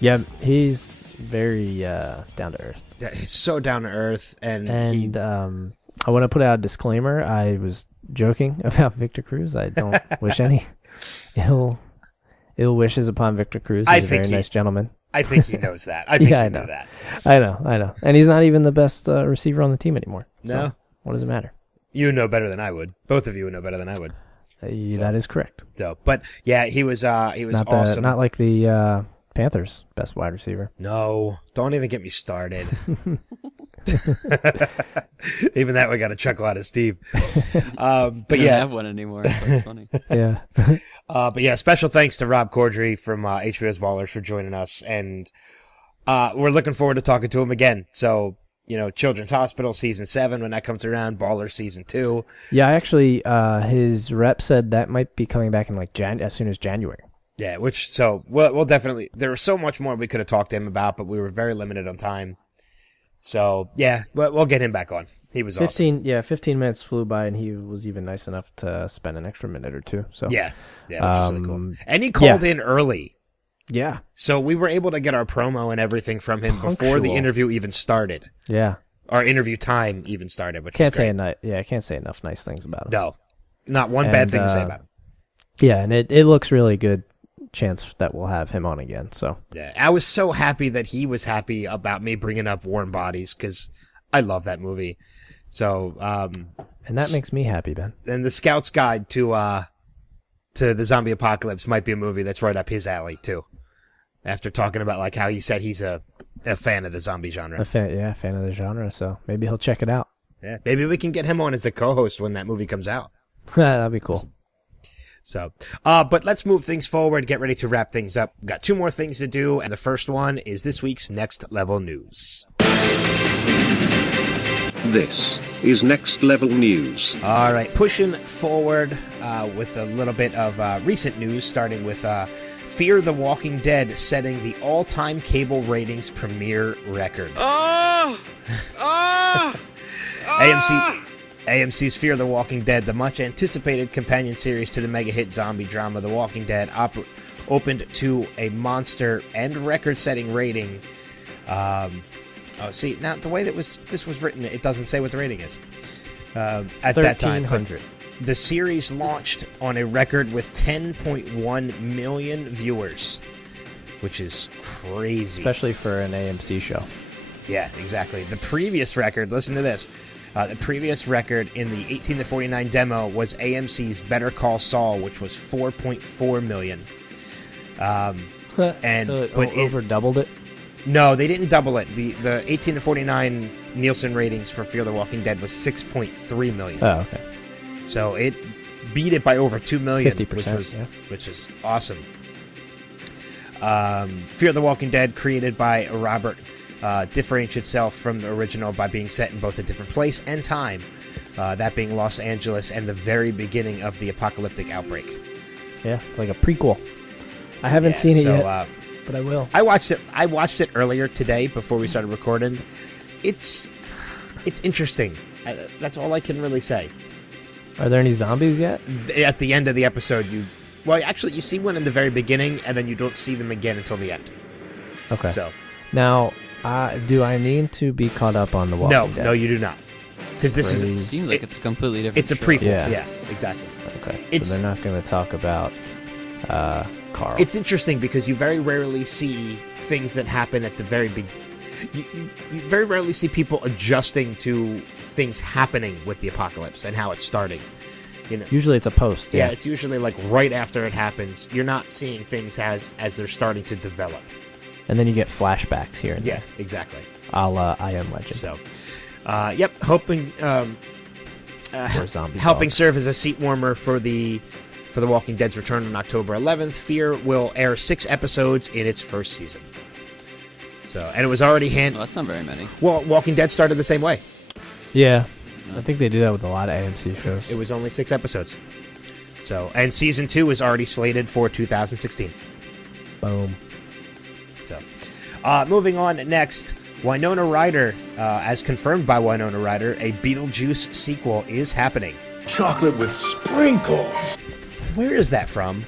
Yeah, he's very down to earth. Yeah, he's so down to earth, and I want to put out a disclaimer. I was joking about Victor Cruz. I don't wish any ill ill wishes upon Victor Cruz. I He's a think very nice gentleman. I think he knows that. I think Yeah, he I know. knew that. I know. And he's not even the best receiver on the team anymore. No. So what does it matter? You know better than I would. Both of you would know better than I would. That is correct. So, but yeah, he was Not awesome. not like the Panthers' best wide receiver. No, don't even get me started. Even that we got a chuckle out of Steve. But I don't yeah, have one anymore. So it's funny. Yeah. but yeah, special thanks to Rob Corddry from HBO's Ballers for joining us, and we're looking forward to talking to him again. So, Children's Hospital Season 7, when that comes around, Ballers Season 2. Yeah, actually, his rep said that might be coming back in as soon as January. Yeah, we'll definitely, there was so much more we could have talked to him about, but we were very limited on time. So, yeah, we'll get him back on. He was 15 minutes flew by, and he was even nice enough to spend an extra minute or two. So yeah, which is really cool. And he called in early. Yeah. So we were able to get our promo and everything from him before the interview even started. Yeah. Our interview time even started, which can't is great. I can't say enough nice things about him. No, not one bad thing to say about him. Yeah, and it looks really good. Chance that we'll have him on again. So yeah, I was so happy that he was happy about me bringing up Warm Bodies, because I love that movie. So and that makes me happy, Ben. And the Scout's Guide to the Zombie Apocalypse might be a movie that's right up his alley too. After talking about like how he said he's a fan of the zombie genre, fan of the genre. So maybe he'll check it out. Yeah, maybe we can get him on as a co-host when that movie comes out. That'd be cool. So, but let's move things forward, get ready to wrap things up. We've got 2 more things to do, and the first one is this week's Next Level News. This is Next Level News. All right, pushing forward with a little bit of recent news, starting with Fear the Walking Dead setting the all-time cable ratings premiere record. AMC's Fear the Walking Dead, the much-anticipated companion series to the mega-hit zombie drama The Walking Dead, opened to a monster and record-setting rating. See, now the way this was written, it doesn't say what the rating is. At that time, 1,300. The series launched on a record with 10.1 million viewers, which is crazy. Especially for an AMC show. Yeah, exactly. The previous record, listen to this. The previous record in the 18 to 49 demo was AMC's Better Call Saul, which was 4.4 million. Over doubled it? No, they didn't double it. The 18 to 49 Nielsen ratings for Fear the Walking Dead was 6.3 million. Oh, okay. So it beat it by over 2 million, 50%, which is awesome. Fear the Walking Dead, created by Robert, differentiates itself from the original by being set in both a different place and time, that being Los Angeles and the very beginning of the apocalyptic outbreak. Yeah, it's like a prequel. I haven't seen it yet, but I will. I watched it earlier today before we started recording. It's interesting. That's all I can really say. Are there any zombies yet? At the end of the episode, you see one in the very beginning, and then you don't see them again until the end. Okay. So now, do I need to be caught up on The Walking Dead? No, you do not. Because this seems like it's a completely different. It's a prequel. Yeah. Yeah, exactly. Okay. So they're not going to talk about Carl. It's interesting because you very rarely see things that happen at the very beginning. You very rarely see people adjusting to things happening with the apocalypse and how it's starting. Usually it's a post. Yeah, it's usually like right after it happens. You're not seeing things as they're starting to develop. And then you get flashbacks here and there. Yeah, exactly. A la I Am Legend. So, hoping helping serve as a seat warmer for the Walking Dead's return on October 11th. Fear will air 6 episodes in its first season. So, and it was already Well, that's not very many. Well, Walking Dead started the same way. Yeah, I think they do that with a lot of AMC shows. It was only 6 episodes. So, and season 2 is already slated for 2016. Boom. So, moving on next, Winona Ryder, as confirmed by Winona Ryder, a Beetlejuice sequel is happening. Chocolate with sprinkles. Where is that from?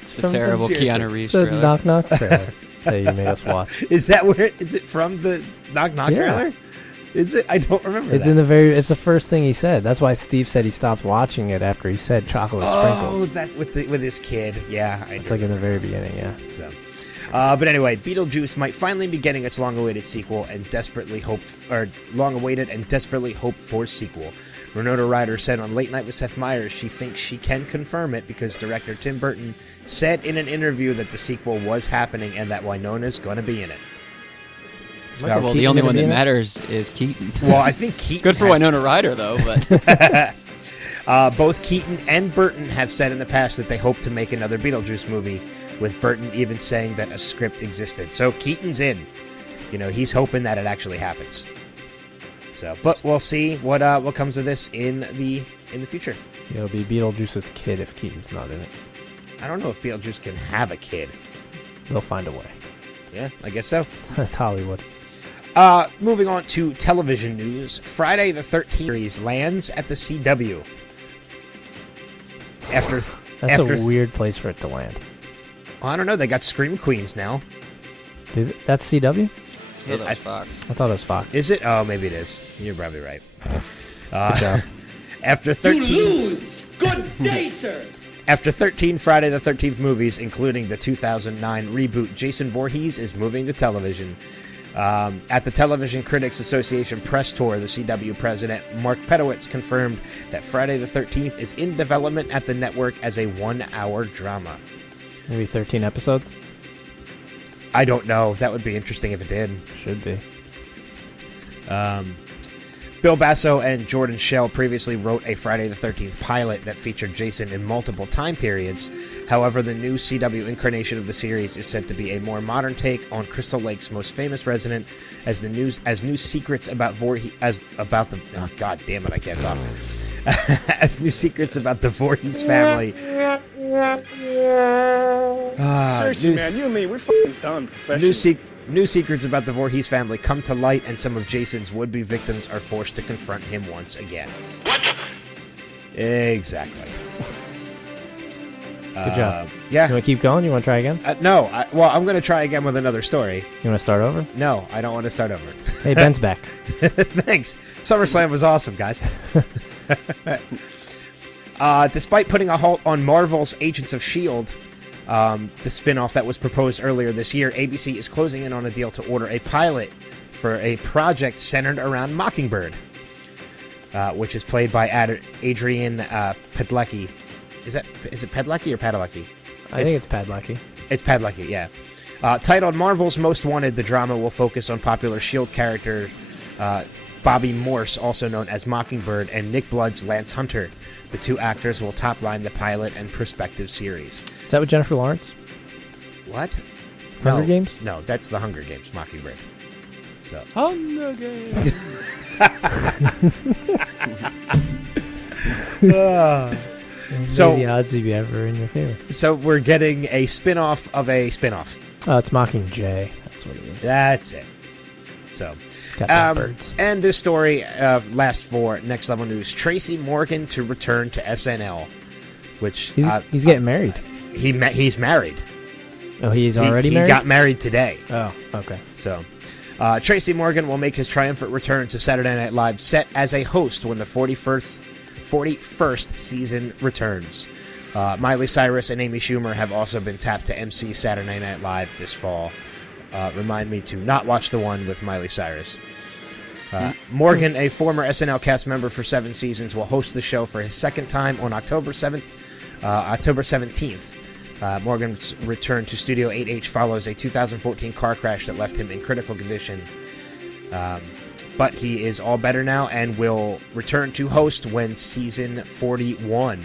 It's a terrible Keanu Reeves it's trailer. a Knock Knock trailer that you made us watch. Is it from the Knock Knock trailer? Is it? I don't remember. It's it's the first thing he said. That's why Steve said he stopped watching it after he said chocolate sprinkles. Oh, that's with his kid. Yeah, it's like in the very beginning. Yeah. So, but anyway, Beetlejuice might finally be getting its long-awaited sequel and long-awaited and desperately hoped for sequel. Winona Ryder said on Late Night with Seth Meyers she thinks she can confirm it because director Tim Burton said in an interview that the sequel was happening and that Winona's going to be in it. Well, the only one that matters is Keaton. Well, I think Keaton. Good for Winona Ryder, though. But both Keaton and Burton have said in the past that they hope to make another Beetlejuice movie, with Burton even saying that a script existed. So Keaton's in. He's hoping that it actually happens. So, but we'll see what comes of this in the future. It'll be Beetlejuice's kid if Keaton's not in it. I don't know if Beetlejuice can have a kid. They'll find a way. Yeah, I guess so. That's Hollywood. Moving on to television news. Friday the 13th series lands at the CW. That's a weird place for it to land. Well, I don't know. They got Scream Queens now. That's CW? I thought it was Fox. I thought it was Fox. Is it? Oh, maybe it is. You're probably right. Good job. After 13... You lose! Good day, sir! After 13 Friday the 13th movies, including the 2009 reboot, Jason Voorhees is moving to television. At the Television Critics Association press tour, the CW president, Mark Pedowitz, confirmed that Friday the 13th is in development at the network as a 1-hour drama. Maybe 13 episodes? I don't know. That would be interesting if it did. Should be. Bill Basso and Jordan Schell previously wrote a Friday the 13th pilot that featured Jason in multiple time periods. However, the new CW incarnation of the series is said to be a more modern take on Crystal Lake's most famous resident, as new secrets about God damn it, I can't talk. As new secrets about the Voorhees family. Seriously, man, you and me, we're fucking done professionally. New secrets about the Voorhees family come to light, and some of Jason's would-be victims are forced to confront him once again. What? Exactly. Good job. Yeah. You want to keep going? You want to try again? No. I'm going to try again with another story. You want to start over? No, I don't want to start over. Hey, Ben's back. Thanks. SummerSlam was awesome, guys. Despite putting a halt on Marvel's Agents of S.H.I.E.L.D., the spin-off that was proposed earlier this year, ABC is closing in on a deal to order a pilot for a project centered around Mockingbird, which is played by Adrian Padalecki. Is it Padalecki or Padalecki? I think it's Padalecki. It's Padalecki, yeah. Titled Marvel's Most Wanted, the drama will focus on popular S.H.I.E.L.D. character Bobby Morse, also known as Mockingbird, and Nick Blood's Lance Hunter. The two actors will top-line the pilot and prospective series. Is that with Jennifer Lawrence? What? Hunger Games? No, that's the Hunger Games, Mockingbird. So. Hunger Games. So the odds of you ever in your favor. So we're getting a spin-off of a spin-off. Oh, it's Mockingjay. That's what it is. That's it. So. Birds. And this story last for Next Level News. Tracy Morgan to return to SNL, which he's getting married. He's married. Oh, he's already married? He got married today. Oh, okay. So, Tracy Morgan will make his triumphant return to Saturday Night Live, set as a host when the 41st season returns. Miley Cyrus and Amy Schumer have also been tapped to MC Saturday Night Live this fall. Remind me to not watch the one with Miley Cyrus. Morgan, a former SNL cast member for 7 seasons, will host the show for his second time on October 17th. Morgan's return to Studio 8H follows a 2014 car crash that left him in critical condition. But he is all better now and will return to host when season 41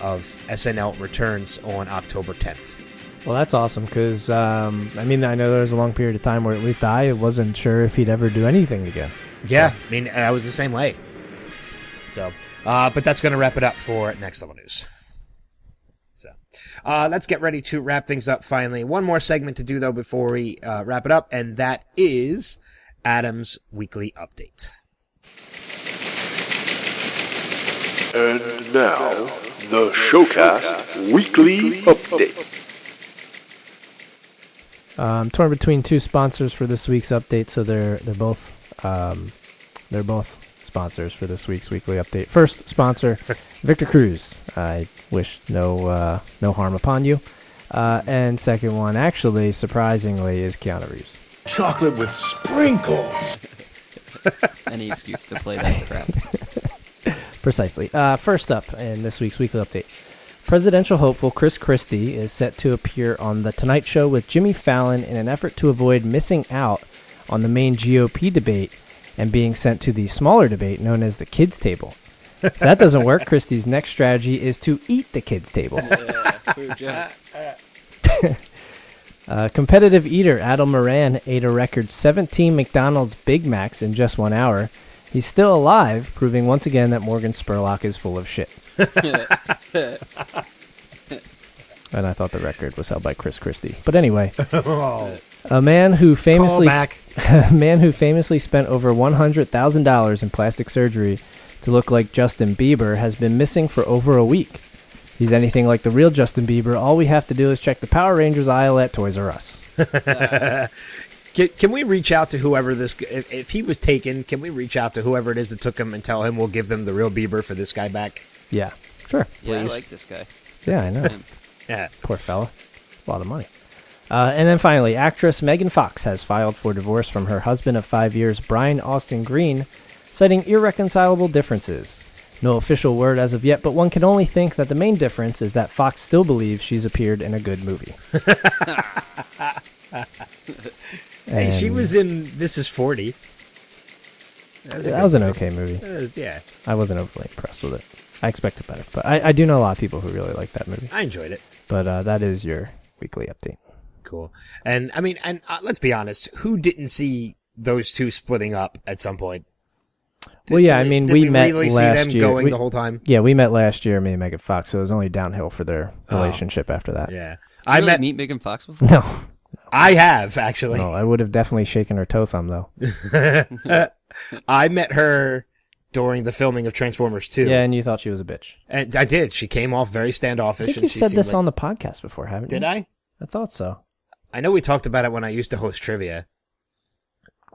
of SNL returns on October 10th. Well, that's awesome because, I know there was a long period of time where at least I wasn't sure if he'd ever do anything again. Yeah, I mean, I was the same way. So, but that's going to wrap it up for Next Level News. So, let's get ready to wrap things up finally. One more segment to do, though, before we wrap it up, and that is Adam's Weekly Update. And now, the Showcast Weekly Update. I'm torn between two sponsors for this week's update, so they're both they're both sponsors for this week's weekly update. First sponsor, Victor Cruz. I wish no harm upon you. And second one, actually, surprisingly, is Keanu Reeves. Chocolate with sprinkles. Any excuse to play that crap. Precisely. First up in this week's weekly update, presidential hopeful Chris Christie is set to appear on The Tonight Show with Jimmy Fallon in an effort to avoid missing out on the main GOP debate and being sent to the smaller debate known as the kids' table. If that doesn't work, Christie's next strategy is to eat the kids' table. Competitive eater Adam Moran ate a record 17 McDonald's Big Macs in just 1 hour. He's still alive, proving once again that Morgan Spurlock is full of shit. And I thought the record was held by Chris Christie. But anyway, a man who famously spent over $100,000 in plastic surgery to look like Justin Bieber has been missing for over a week. He's anything like the real Justin Bieber. All we have to do is check the Power Rangers aisle at Toys R Us. Can we reach out to whoever this... If he was taken, can we reach out to whoever it is that took him and tell him we'll give them the real Bieber for this guy back? Yeah, sure. Yeah, I Please. like this guy. Yeah, I know. Yeah. Poor fella. It's a lot of money. And then finally, actress Megan Fox has filed for divorce from her husband of 5 years, Brian Austin Green, citing irreconcilable differences. No official word as of yet, but one can only think that the main difference is that Fox still believes she's appeared in a good movie. Hey, she was in This Is 40. That was an okay movie. Yeah. I wasn't overly impressed with it. I expected better. But I do know a lot of people who really like that movie. I enjoyed it. But that is your weekly update. Cool. And, I mean, let's be honest, who didn't see those two splitting up at some point? Well, yeah, I mean, we met really last see them year. going the whole time? Yeah, we met last year, me and Megan Fox, so it was only downhill for their relationship after that. Yeah. Did you really meet Megan Fox before? No. I have, actually. No, I would have definitely shaken her toe thumb, though. I met her during the filming of Transformers 2. Yeah, and you thought she was a bitch. And I did. She came off very standoffish. I think you've said this on the podcast before, haven't you? Did I? I thought so. I know we talked about it when I used to host trivia.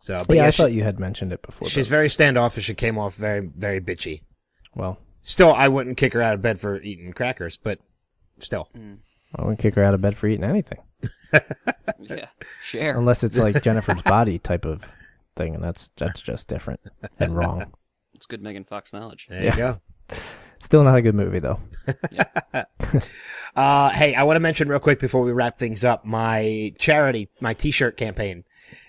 So, but yeah, I thought you had mentioned it before. She's very standoffish. She came off very, very bitchy. Well. Still, I wouldn't kick her out of bed for eating crackers, but still. I wouldn't kick her out of bed for eating anything. Yeah, share. Unless it's like Jennifer's Body type of thing, and that's just different and wrong. It's good Megan Fox knowledge. There you go. Still not a good movie, though. Hey, I want to mention real quick before we wrap things up, my charity, my t-shirt campaign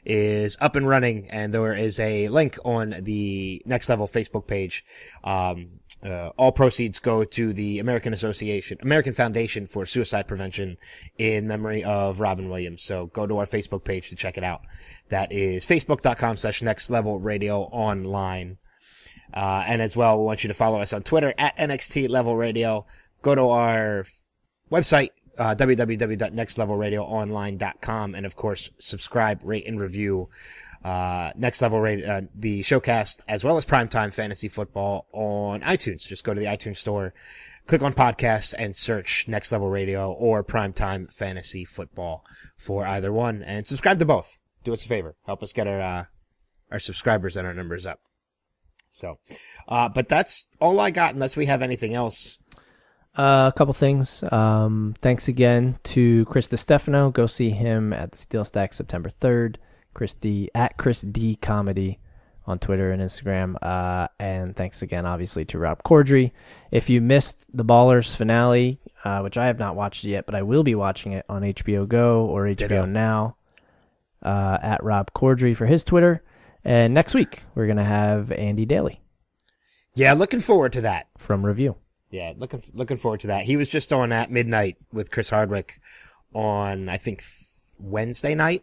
is up and running, and there is a link on the Next Level Facebook page. All proceeds go to the American Foundation for Suicide Prevention in memory of Robin Williams. So go to our Facebook page to check it out. That is facebook.com/nextlevelradio.online. And as well, we want you to follow us on Twitter at NXT Level Radio. Go to our website, www.nextlevelradioonline.com, and of course, subscribe, rate, and review Next Level Radio, the Showcast, as well as Primetime Fantasy Football on iTunes. Just go to the iTunes store, click on podcasts, and search Next Level Radio or Primetime Fantasy Football for either one, and subscribe to both. Do us a favor, help us get our subscribers and our numbers up. So, but that's all I got, unless we have anything else. A couple things. Thanks again to Chris Distefano. Go see him at the Steel Stack September 3rd. At Chris D Comedy on Twitter and Instagram. And thanks again, obviously, to Rob Corddry. If you missed the Ballers finale, which I have not watched yet, but I will be watching it on HBO Go or HBO Now, at Rob Corddry for his Twitter. And next week, we're going to have Andy Daly. Yeah, looking forward to that. From Review. Yeah, looking forward to that. He was just on at midnight with Chris Hardwick on, I think, Wednesday night,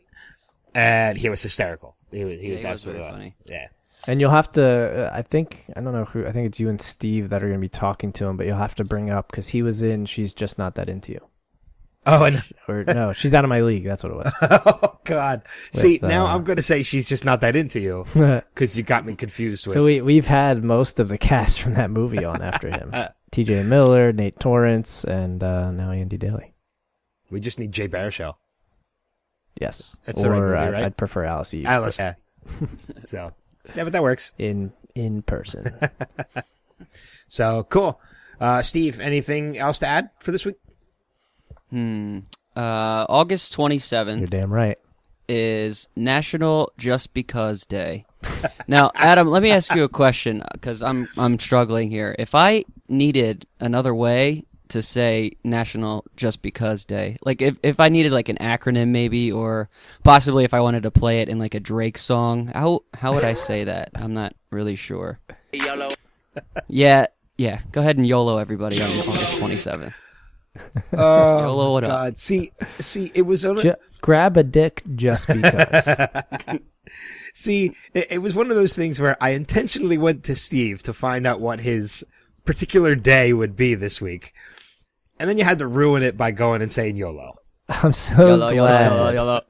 and he was hysterical. He was absolutely funny. Yeah. And you'll have to, I think it's you and Steve that are going to be talking to him, but you'll have to bring up, because he was in She's Just Not That Into You. Oh, and or no, She's Out of My League. That's what it was. Oh God! See, now I'm going to say She's Just Not That Into You because you got me confused with. So we've had most of the cast from that movie on after him: T.J. Miller, Nate Torrance, and now Andy Daly. We just need Jay Baruchel. Yes, That's the right movie, right? I'd prefer Alice Eve. Alice, yeah. So Yeah, but that works. In person. So, cool. Steve, anything else to add for this week? August 27th. You're damn right. Is National Just Because Day. Now, Adam, let me ask you a question because I'm struggling here. If I needed another way to say National Just Because Day, like if I needed like an acronym maybe, or possibly if I wanted to play it in like a Drake song, how would I say that? I'm not really sure. YOLO. Yeah. Go ahead and YOLO everybody on August 27th. Oh, YOLO, what God. up? See, it was only... Grab a dick just because. See, it was one of those things where I intentionally went to Steve to find out what his particular day would be this week. And then you had to ruin it by going and saying YOLO. I'm so glad. YOLO.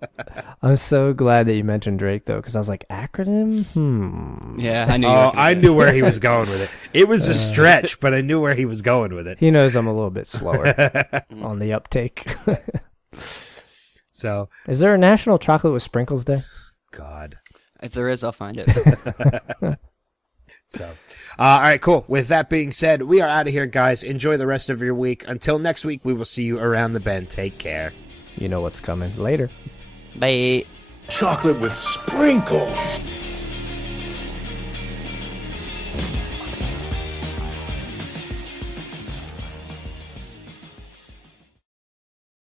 I'm so glad that you mentioned Drake, though, because I was like, acronym? Yeah, I knew. I knew where he was going with it. It was a stretch, but I knew where he was going with it. He knows I'm a little bit slower on the uptake. So, is there a National Chocolate with Sprinkles Day? God. If there is, I'll find it. So, all right, cool. With that being said, we are out of here, guys. Enjoy the rest of your week. Until next week, we will see you around the bend. Take care. You know what's coming. Later. Bye. Chocolate with sprinkles.